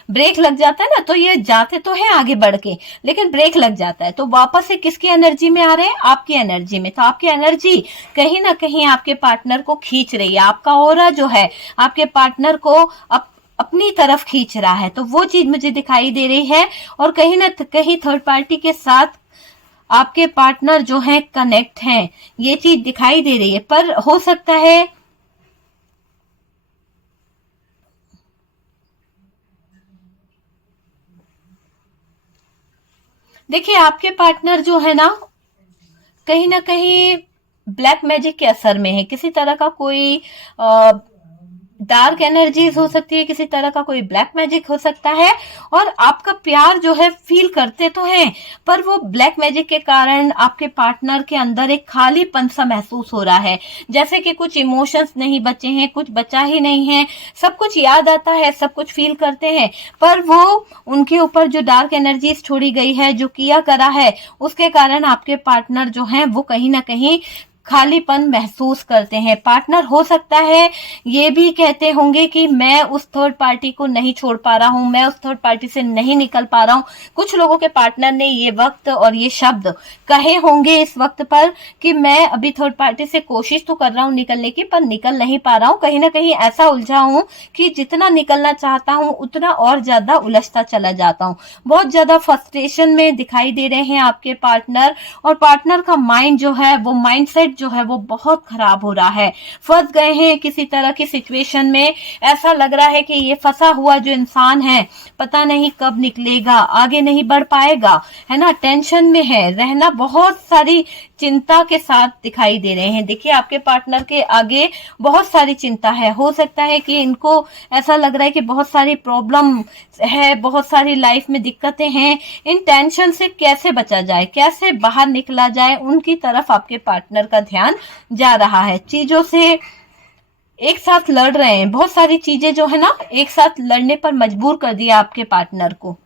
ब्रेक लग जाता है ना, तो ये जाते तो है आगे बढ़ के, लेकिन ब्रेक लग जाता है, तो वापस से किसकी एनर्जी में आ रहे हैं, आपकी एनर्जी में। तो आपकी एनर्जी कहीं ना कहीं आपके पार्टनर को खींच रही है, आपका ऑरा जो है आपके पार्टनर को अपनी तरफ खींच रहा है। तो वो चीज मुझे दिखाई दे रही है, और कहीं ना कहीं थर्ड पार्टी के साथ आपके पार्टनर जो है कनेक्ट हैं, ये चीज दिखाई दे रही है। पर हो सकता है देखिए आपके पार्टनर जो है ना कहीं ना कहीं ब्लैक मैजिक के असर में है। किसी तरह का कोई डार्क एनर्जीज हो सकती है, किसी तरह का कोई ब्लैक मैजिक हो सकता है। और आपका प्यार जो है फील करते तो हैं, पर वो ब्लैक मैजिक के कारण आपके पार्टनर के अंदर एक खालीपन सा महसूस हो रहा है, जैसे कि कुछ इमोशंस नहीं बचे हैं, कुछ बचा ही नहीं है। सब कुछ याद आता है, सब कुछ फील करते हैं, पर वो उनके ऊपर जो डार्क एनर्जीज छोड़ी गई है, जो किया करा है, उसके कारण आपके पार्टनर जो हैं वो कहीं ना कहीं खालीपन महसूस करते हैं। पार्टनर हो सकता है ये भी कहते होंगे कि मैं उस थर्ड पार्टी को नहीं छोड़ पा रहा हूं, मैं उस थर्ड पार्टी से नहीं निकल पा रहा हूं। कुछ लोगों के पार्टनर ने ये वक्त और ये शब्द कहे होंगे इस वक्त पर कि मैं अभी थर्ड पार्टी से कोशिश तो कर रहा हूं निकलने की, पर निकल नहीं पा रहा हूं। कहीं ना कहीं ऐसा उलझा हूं कि जितना निकलना चाहता हूं उतना और ज्यादा उलझता चला जाता हूं। बहुत ज्यादा फ्रस्ट्रेशन में दिखाई दे रहे हैं आपके पार्टनर, और पार्टनर का माइंड जो है वो माइंडसेट जो है वो बहुत खराब हो रहा है। फंस गए हैं किसी तरह की सिचुएशन में। ऐसा लग रहा है कि ये फंसा हुआ जो इंसान है पता नहीं कब निकलेगा, आगे नहीं बढ़ पाएगा, है ना। टेंशन में है, रहना बहुत सारी चिंता के साथ दिखाई दे रहे हैं। देखिए आपके पार्टनर के आगे बहुत सारी चिंता है। हो सकता है कि इनको ऐसा लग रहा है कि बहुत सारी प्रॉब्लम है, बहुत सारी लाइफ में दिक्कतें हैं। इन टेंशन से कैसे बचा जाए, कैसे बाहर निकला जाए, उनकी तरफ आपके पार्टनर का ध्यान जा रहा है। चीजों से एक साथ लड़ रहे हैं, बहुत सारी चीजें जो है ना एक साथ लड़ने पर मजबूर कर दिया आपके पार्टनर को।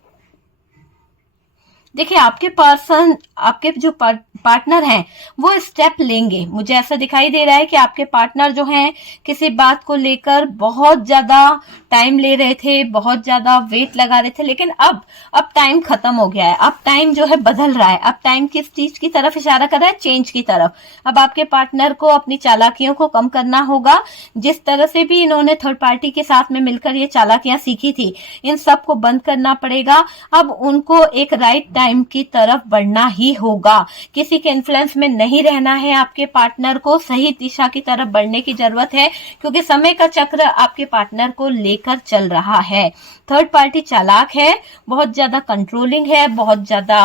देखिए आपके जो पार्टनर हैं वो स्टेप लेंगे। मुझे ऐसा दिखाई दे रहा है कि आपके पार्टनर जो हैं किसी बात को लेकर बहुत ज्यादा टाइम ले रहे थे, बहुत ज्यादा वेट लगा रहे थे, लेकिन अब टाइम खत्म हो गया है। अब टाइम जो है बदल रहा है। अब टाइम किस चीज की तरफ इशारा कर रहा है? चेंज की तरफ। अब आपके पार्टनर को अपनी चालाकियों को कम करना होगा। जिस तरह से भी इन्होंने थर्ड पार्टी के साथ में मिलकर ये चालाकियां सीखी थी, इन सब को बंद करना पड़ेगा। अब उनको एक राइट टाइम की तरफ बढ़ना ही होगा। किसी के इन्फ्लुएंस में नहीं रहना है। आपके पार्टनर को सही दिशा की तरफ बढ़ने की जरूरत है, क्योंकि समय का चक्र आपके पार्टनर को लेकर चल रहा है। थर्ड पार्टी चालाक है, बहुत ज्यादा कंट्रोलिंग है, बहुत ज्यादा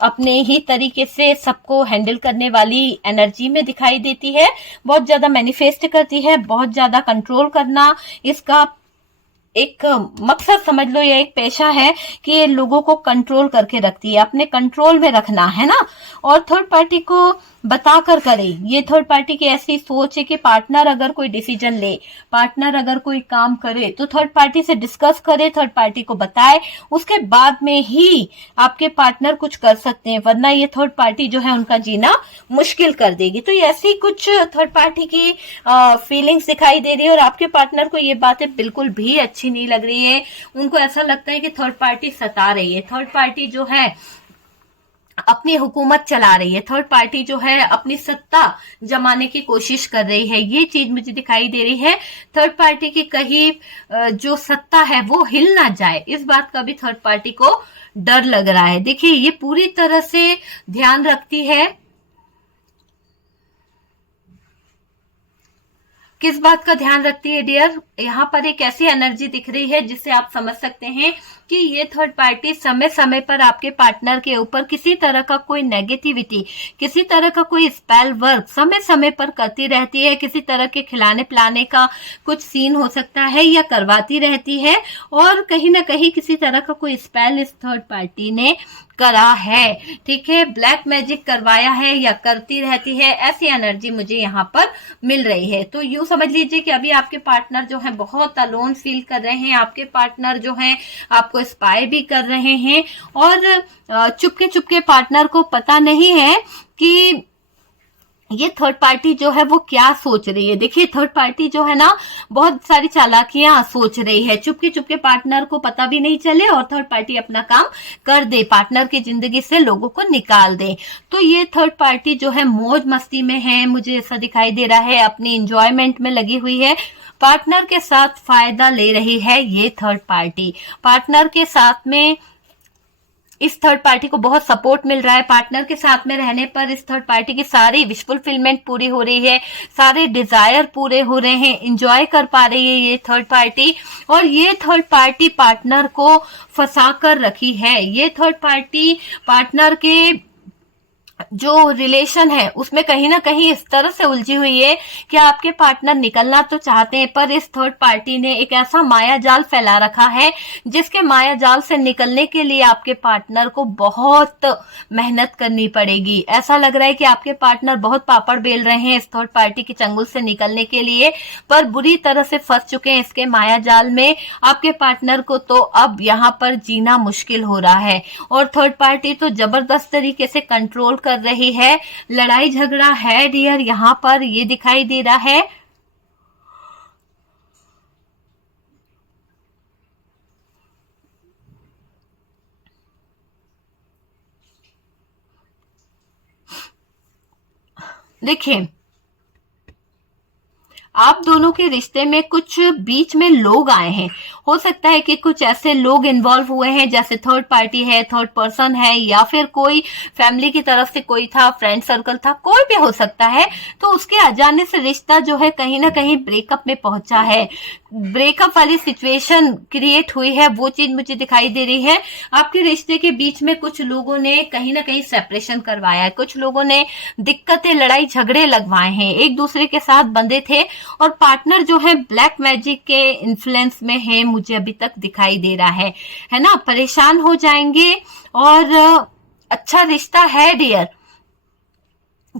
अपने ही तरीके से सबको हैंडल करने वाली एनर्जी में दिखाई देती है, बहुत ज्यादा मैनिफेस्ट करती है, बहुत ज्यादा कंट्रोल करना इसका एक मकसद समझ लो, ये एक पेशा है कि ये लोगों को कंट्रोल करके रखती है, अपने कंट्रोल में रखना, है ना। और थर्ड पार्टी को बताकर करे। ये थर्ड पार्टी की ऐसी सोच है कि पार्टनर अगर कोई डिसीजन ले, पार्टनर अगर कोई काम करे तो थर्ड पार्टी से डिस्कस करे, थर्ड पार्टी को बताए, उसके बाद में ही आपके पार्टनर कुछ कर सकते हैं, वरना ये थर्ड पार्टी जो है उनका जीना मुश्किल कर देगी। तो ये ऐसी कुछ थर्ड पार्टी की फीलिंग्स दिखाई दे रही है, और आपके पार्टनर को ये बातें बिल्कुल भी अच्छी नहीं लग रही है। उनको ऐसा लगता है कि थर्ड पार्टी सता रही है, थर्ड पार्टी जो है अपनी हुकूमत चला रही है, थर्ड पार्टी जो है अपनी सत्ता जमाने की कोशिश कर रही है। ये चीज मुझे दिखाई दे रही है। थर्ड पार्टी की कहीं जो सत्ता है वो हिल ना जाए, इस बात का भी थर्ड पार्टी को डर लग रहा है। देखिए ये पूरी तरह से ध्यान रखती है। किस बात का ध्यान रखती है डियर? यहाँ पर एक ऐसी एनर्जी दिख रही है जिससे आप समझ सकते हैं कि ये थर्ड पार्टी समय समय पर आपके पार्टनर के ऊपर किसी तरह का कोई नेगेटिविटी, किसी तरह का कोई स्पेल वर्क समय समय पर करती रहती है। किसी तरह के खिलाने पिलाने का कुछ सीन हो सकता है या करवाती रहती है, और कहीं ना कहीं किसी तरह का कोई स्पेल इस थर्ड पार्टी ने करा है, ठीक है, ब्लैक मैजिक करवाया है या करती रहती है, ऐसी एनर्जी मुझे यहाँ पर मिल रही है। तो यूं समझ लीजिए कि अभी आपके पार्टनर जो है बहुत अलोन फील कर रहे हैं। आपके पार्टनर जो हैं आपको स्पाई भी कर रहे हैं, और चुपके चुपके पार्टनर को पता नहीं है कि ये थर्ड पार्टी जो है वो क्या सोच रही है। देखिए थर्ड पार्टी जो है ना बहुत सारी चालाकियां सोच रही है, चुपके चुपके पार्टनर को पता भी नहीं चले और थर्ड पार्टी अपना काम कर दे, पार्टनर की जिंदगी से लोगों को निकाल दे। तो ये थर्ड पार्टी जो है मौज मस्ती में है, मुझे ऐसा दिखाई दे रहा है, अपनी एंजॉयमेंट में लगी हुई है, पार्टनर के साथ फायदा ले रही है ये थर्ड पार्टी। पार्टनर के साथ में इस थर्ड पार्टी को बहुत सपोर्ट मिल रहा है। पार्टनर के साथ में रहने पर इस थर्ड पार्टी की सारी विश फुलफिलमेंट पूरी हो रही है, सारे डिजायर पूरे हो रहे हैं, एंजॉय कर पा रही है ये थर्ड पार्टी। और ये थर्ड पार्टी पार्टनर को फंसा कर रखी है। ये थर्ड पार्टी पार्टनर के जो रिलेशन है उसमें कहीं ना कहीं इस तरह से उलझी हुई है कि आपके पार्टनर निकलना तो चाहते हैं, पर इस थर्ड पार्टी ने एक ऐसा माया जाल फैला रखा है जिसके माया जाल से निकलने के लिए आपके पार्टनर को बहुत मेहनत करनी पड़ेगी। ऐसा लग रहा है कि आपके पार्टनर बहुत पापड़ बेल रहे हैं इस थर्ड पार्टी के चंगुल से निकलने के लिए, पर बुरी तरह से फंस चुके हैं इसके माया जाल में। आपके पार्टनर को तो अब यहाँ पर जीना मुश्किल हो रहा है और थर्ड पार्टी तो जबरदस्त तरीके से कंट्रोल कर रही है। लड़ाई झगड़ा है डियर, यहां पर ये दिखाई दे रहा है। देखिए, आप दोनों के रिश्ते में कुछ बीच में लोग आए हैं। हो सकता है कि कुछ ऐसे लोग इन्वॉल्व हुए हैं, जैसे थर्ड पार्टी है, थर्ड पर्सन है, या फिर कोई फैमिली की तरफ से कोई था, फ्रेंड सर्कल था, कोई भी हो सकता है। तो उसके आ जाने से रिश्ता जो है कहीं ना कहीं ब्रेकअप में पहुंचा है, ब्रेकअप वाली सिचुएशन क्रिएट हुई है, वो चीज मुझे दिखाई दे रही है। आपके रिश्ते के बीच में कुछ लोगों ने कहीं ना कहीं सेपरेशन करवाया है, कुछ लोगों ने दिक्कतें, लड़ाई झगड़े लगवाए हैं, एक दूसरे के साथ बंधे थे। और पार्टनर जो है ब्लैक मैजिक के इन्फ्लुएंस में है, मुझे अभी तक दिखाई दे रहा है ना। परेशान हो जाएंगे और अच्छा रिश्ता है डियर,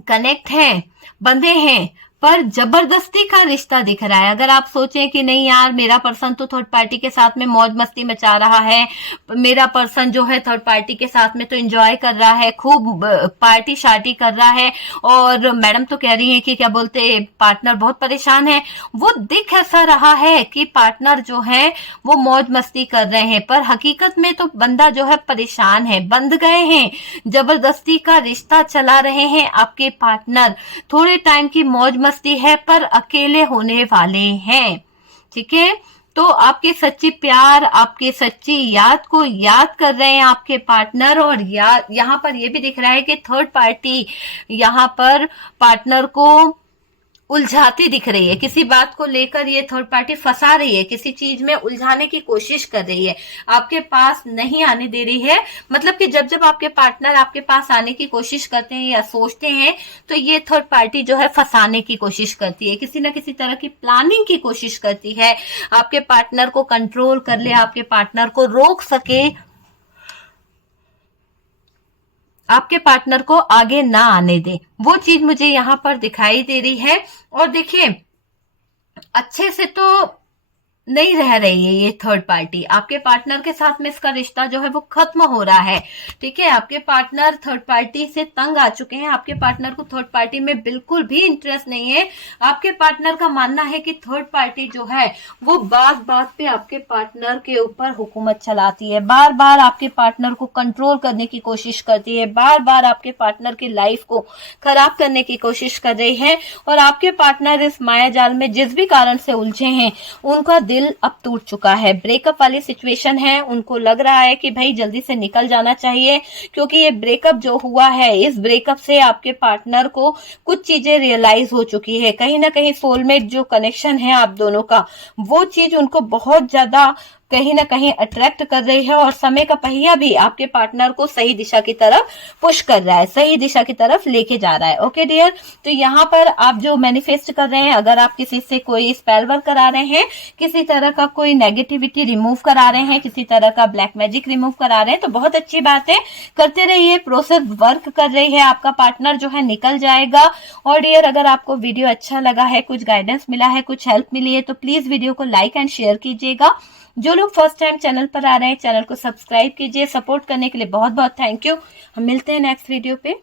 कनेक्ट है, बंधे हैं, पर जबरदस्ती का रिश्ता दिख रहा है। अगर आप सोचें कि नहीं यार, मेरा पर्सन तो थर्ड पार्टी के साथ में मौज मस्ती मचा रहा है, मेरा पर्सन जो है थर्ड पार्टी के साथ में तो एंजॉय कर रहा है, खूब पार्टी शार्टी कर रहा है, और मैडम तो कह रही है कि क्या बोलते, पार्टनर बहुत परेशान है। वो दिख ऐसा रहा है कि पार्टनर जो है वो मौज मस्ती कर रहे हैं, पर हकीकत में तो बंदा जो है परेशान है, बंध गए हैं, जबरदस्ती का रिश्ता चला रहे हैं आपके पार्टनर। थोड़े टाइम की मौज मस्ती है, पर अकेले होने वाले हैं, ठीक है। तो आपके सच्ची प्यार, आपके सच्ची याद को याद कर रहे हैं आपके पार्टनर। और यहाँ पर ये भी दिख रहा है कि थर्ड पार्टी यहाँ पर पार्टनर को उलझाती दिख रही है, किसी बात को लेकर ये थर्ड पार्टी फंसा रही है, किसी चीज में उलझाने की कोशिश कर रही है, आपके पास नहीं आने दे रही है। मतलब कि जब जब आपके पार्टनर आपके पास आने की कोशिश करते हैं या सोचते हैं, तो ये थर्ड पार्टी जो है फंसाने की कोशिश करती है, किसी ना किसी तरह की प्लानिंग की कोशिश करती है, आपके पार्टनर को कंट्रोल कर ले, आपके पार्टनर को रोक सके, आपके पार्टनर को आगे ना आने दे। वो चीज मुझे यहाँ पर दिखाई दे रही है। और देखिए, अच्छे से तो नहीं रह रही है ये थर्ड पार्टी, आपके पार्टनर के साथ में इसका रिश्ता जो है वो खत्म हो रहा है, ठीक है। आपके पार्टनर थर्ड पार्टी से तंग आ चुके हैं, आपके पार्टनर को थर्ड पार्टी में बिल्कुल भी इंटरेस्ट नहीं है। आपके पार्टनर का मानना है कि थर्ड पार्टी जो है वो बात बात पे आपके पार्टनर के ऊपर हुकूमत चलाती है, बार बार आपके पार्टनर को कंट्रोल करने की कोशिश करती है, बार बार आपके पार्टनर की लाइफ को खराब करने की कोशिश कर रही है। और आपके पार्टनर इस माया जाल में जिस भी कारण से उलझे हैं, उनका दिल अब टूट चुका है, ब्रेकअप वाली सिचुएशन है, उनको लग रहा है कि भाई जल्दी से निकल जाना चाहिए, क्योंकि ये ब्रेकअप जो हुआ है, इस ब्रेकअप से आपके पार्टनर को कुछ चीजें रियलाइज हो चुकी है, कहीं ना कहीं सोलमेट जो कनेक्शन है आप दोनों का, वो चीज उनको बहुत ज्यादा कहीं ना कहीं अट्रैक्ट कर रही है। और समय का पहिया भी आपके पार्टनर को सही दिशा की तरफ पुश कर रहा है, सही दिशा की तरफ लेके जा रहा है। ओके डियर, तो यहाँ पर आप जो मैनिफेस्ट कर रहे हैं, अगर आप किसी से कोई स्पेल वर्क करा रहे हैं, किसी तरह का कोई नेगेटिविटी रिमूव करा रहे हैं, किसी तरह का ब्लैक मैजिक रिमूव करा रहे हैं, तो बहुत अच्छी बात है, करते रहिए, प्रोसेस वर्क कर रही है, आपका पार्टनर जो है निकल जाएगा। और डियर, अगर आपको वीडियो अच्छा लगा है, कुछ गाइडेंस मिला है, कुछ हेल्प मिली है, तो प्लीज वीडियो को लाइक एंड शेयर कीजिएगा। जो लोग फर्स्ट टाइम चैनल पर आ रहे हैं, चैनल को सब्सक्राइब कीजिए। सपोर्ट करने के लिए बहुत बहुत थैंक यू। हम मिलते हैं नेक्स्ट वीडियो पे।